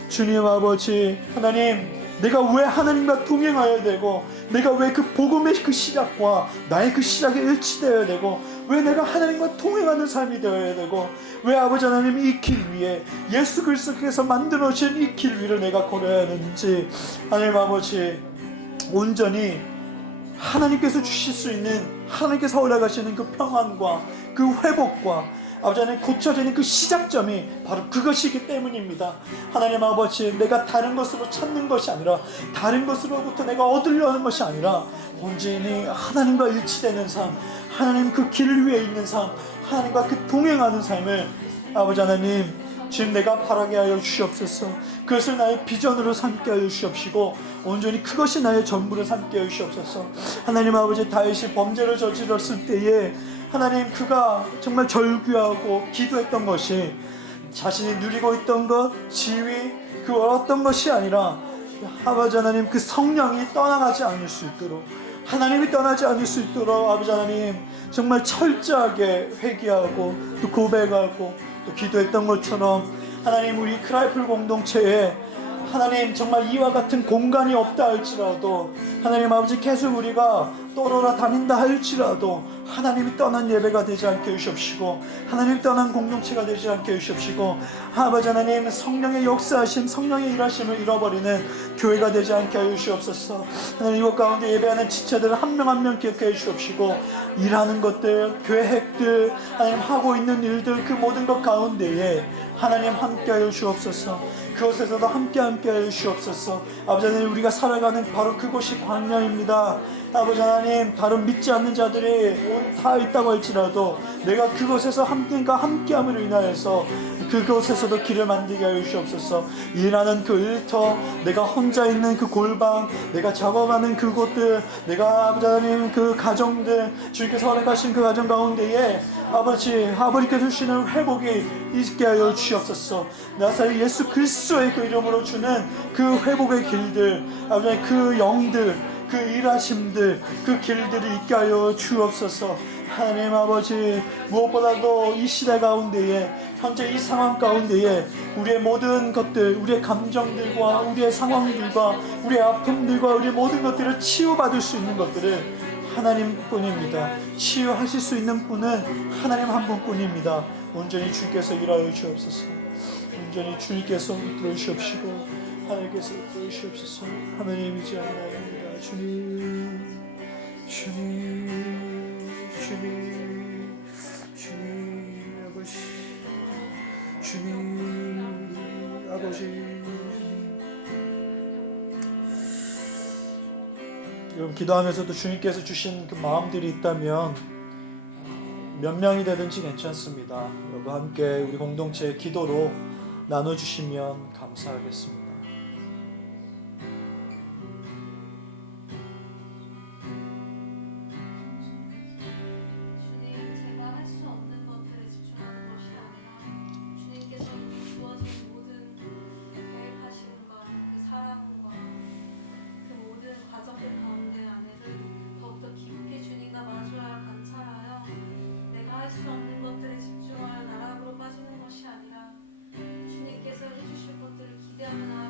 주님 아버지, 하나님, 내가 왜 하나님과 동행하여야 되고, 내가 왜 그 복음의 그 시작과 나의 그 시작에 일치되어야 되고, 왜 내가 하나님과 동행하는 삶이 되어야 되고, 왜 아버지 하나님 이 길 위에 예수 그리스도께서 만들어주신 이 길 위를 내가 걸어야 하는지, 하나님 아버지, 온전히 하나님께서 주실 수 있는, 하나님께서 허락하시는 그 평안과 그 회복과 아버지 하나님 고쳐지는 그 시작점이 바로 그것이기 때문입니다. 하나님 아버지, 내가 다른 것으로 찾는 것이 아니라, 다른 것으로부터 내가 얻으려는 것이 아니라 온전히 하나님과 일치되는 삶, 하나님 그 길 위에 있는 삶, 하나님과 그 동행하는 삶을 아버지 하나님 지금 내가 바라게 하여 주시옵소서. 그것을 나의 비전으로 삼게 하여 주시옵시고, 온전히 그것이 나의 전부로 삼게 하여 주시옵소서. 하나님 아버지, 다윗이 범죄를 저질렀을 때에 하나님, 그가 정말 절규하고 기도했던 것이 자신이 누리고 있던 것, 지위, 그 어떤 것이 아니라 아버지 하나님, 그 성령이 떠나가지 않을 수 있도록, 하나님이 떠나지 않을 수 있도록 아버지 하나님 정말 철저하게 회개하고 또 고백하고 또 기도했던 것처럼, 하나님, 우리 크라이플 공동체에 하나님 정말 이와 같은 공간이 없다 할지라도, 하나님 아버지, 계속 우리가 떠돌아 다닌다 할지라도 하나님이 떠난 예배가 되지 않게 해주시옵시고, 하나님이 떠난 공동체가 되지 않게 해주시옵시고, 아버지 하나님, 성령의 역사하심, 성령의 일하심을 잃어버리는 교회가 되지 않게 하여 주시옵소서. 하나님, 이곳 가운데 예배하는 지체들을 한 명 한 명 기억해 주시옵시고, 일하는 것들, 계획들, 하나님 하고 있는 일들, 그 모든 것 가운데에 하나님 함께 하여 주옵소서. 그곳에서도 함께 하여 주시옵소서. 아버지 하나님, 우리가 살아가는 바로 그곳이 광야입니다. 아버지 하나님, 다른 믿지 않는 자들이 다 있다고 할지라도 내가 그곳에서 함께함으로 인하여서 그곳에서도 길을 만들게 하여 주시옵소서. 일하는 그 일터, 내가 혼자 있는 그 골방, 내가 작업하는 그곳들, 내가 아버지 하나님 그 가정들, 주님께서 허락하신 그 가정 가운데에 아버지께서 주시는 회복이 있게 하여 주시옵소서. 나사렛 예수 그리스도의 그 이름으로 주는 그 회복의 길들, 아버지 그 영들, 그 일하심들, 그 길들이 있게 하여 주옵소서. 하나님 아버지, 무엇보다도 이 시대 가운데에, 현재 이 상황 가운데에 우리의 모든 것들, 우리의 감정들과 우리의 상황들과 우리의 아픔들과 우리의 모든 것들을 치유받을 수 있는 것들을 하나님뿐입니다. 치유하실 수 있는 분은 하나님 한 분뿐입니다. 온전히 주께서 일하여 주옵소서. 온전히 주님께서 이끌어 주시옵시고, 하나님께서 이끌어 주시옵소서. 하나님 이제 나옵니다. 주님 아버지, 주님 아버지. 여러분, 기도하면서도 주님께서 주신 그 마음들이 있다면 몇 명이 되든지 괜찮습니다. 여러분, 함께 우리 공동체의 기도로 나눠주시면 감사하겠습니다. 주님께서 해주실 것들을 기대하며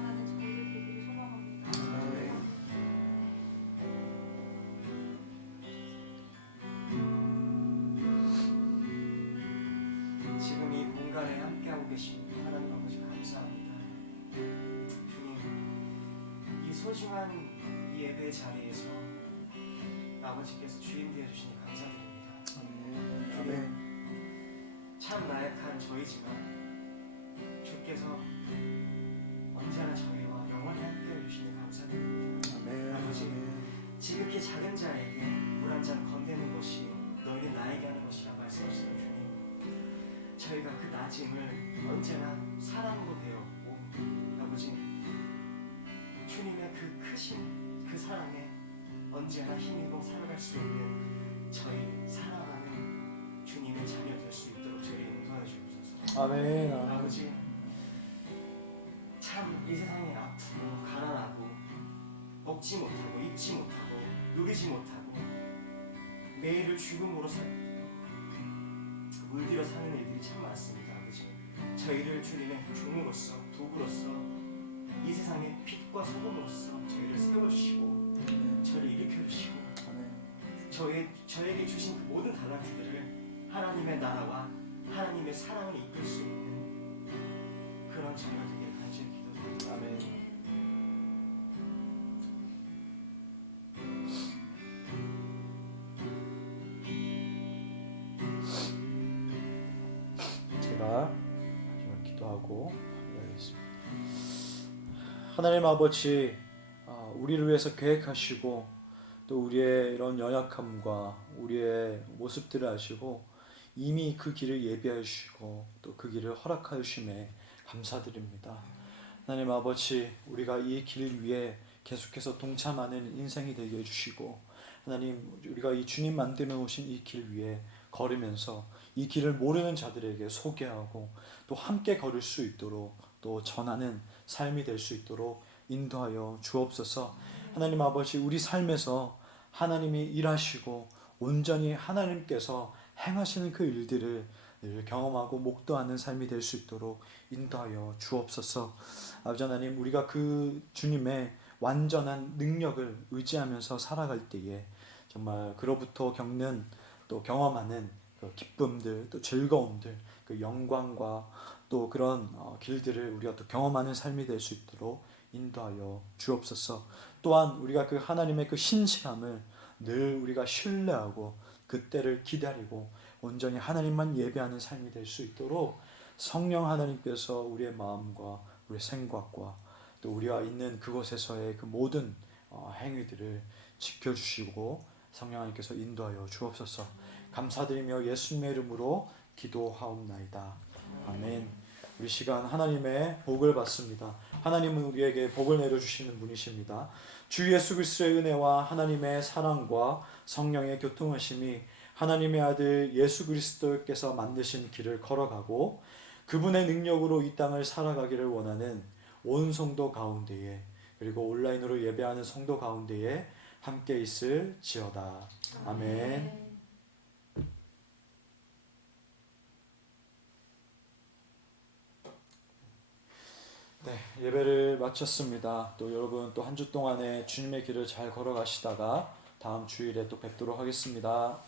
소중한 이 예배 자리에서 아버지께서 주인 되어 주시니 감사드립니다. 아멘. 참 나약한 저희지만 주께서 언제나 저희와 영원히 함께해 주시니 감사드립니다. 아멘. 아버지, 지극히 작은 자에게 물 한 잔 건네는 것이 너희는 나에게 하는 것이라 말씀하시는 주님, 저희가 그 낮음을 언제나 사랑으로 배웠고 아버지, 주님의 그 크신 그 사랑에 언제나 힘입어 살아갈 수 있는 저희 사랑하는 주님의 자녀 될 수 있도록 저희 인도하여 주옵소서. 아멘. 아버지, 참 이 세상에 아프고 가난하고 먹지 못하고 입지 못하고 누리지 못하고 매일을 죽음으로 물들여 사는 일들이 참 많습니다. 아버지, 저희를 주님의 종으로서 도구로서 이 세상의 빛과 소금으로서 저희를 세워주시고 저희를 일으켜주시고 저에게 주신 그 모든 달란트들을 하나님의 나라와 하나님의 사랑을 이끌 수 있는 그런 저희가 되기를 간절히 기도드립니다. 아멘. 제가 마지막 기도하고 마무리하겠습니다. 하나님 아버지, 우리를 위해서 계획하시고 또 우리의 이런 연약함과 우리의 모습들을 아시고 이미 그 길을 예비하여 주시고 또 그 길을 허락하여 주심에 감사드립니다. 하나님 아버지, 우리가 이 길 위에 계속해서 동참하는 인생이 되게 해주시고 하나님, 우리가 이 주님 만들어 오신 이 길 위에 걸으면서 이 길을 모르는 자들에게 소개하고 또 함께 걸을 수 있도록 또 전하는 삶이 될 수 있도록 인도하여 주옵소서. 하나님 아버지, 우리 삶에서 하나님이 일하시고 온전히 하나님께서 행하시는 그 일들을 늘 경험하고 목도하는 삶이 될 수 있도록 인도하여 주옵소서. 아버지 하나님, 우리가 그 주님의 완전한 능력을 의지하면서 살아갈 때에 정말 그로부터 겪는 또 경험하는 그 기쁨들, 또 즐거움들, 그 영광과 또 그런 길들을 우리가 또 경험하는 삶이 될 수 있도록 인도하여 주옵소서. 또한 우리가 그 하나님의 그 신실함을 늘 우리가 신뢰하고 그때를 기다리고 온전히 하나님만 예배하는 삶이 될 수 있도록 성령 하나님께서 우리의 마음과 우리의 생각과 또 우리가 있는 그곳에서의 그 모든 행위들을 지켜주시고 성령 하나님께서 인도하여 주옵소서. 감사드리며 예수님의 이름으로 기도하옵나이다. 아멘. 우리 시간 하나님의 복을 받습니다. 하나님은 우리에게 복을 내려주시는 분이십니다. 주 예수 그리스도의 은혜와 하나님의 사랑과 성령의 교통하심이 하나님의 아들 예수 그리스도께서 만드신 길을 걸어가고 그분의 능력으로 이 땅을 살아가기를 원하는 온 성도 가운데에, 그리고 온라인으로 예배하는 성도 가운데에 함께 있을지어다. 아멘. 네, 예배를 마쳤습니다. 또 여러분 또 한 주 동안에 주님의 길을 잘 걸어가시다가 다음 주일에 또 뵙도록 하겠습니다.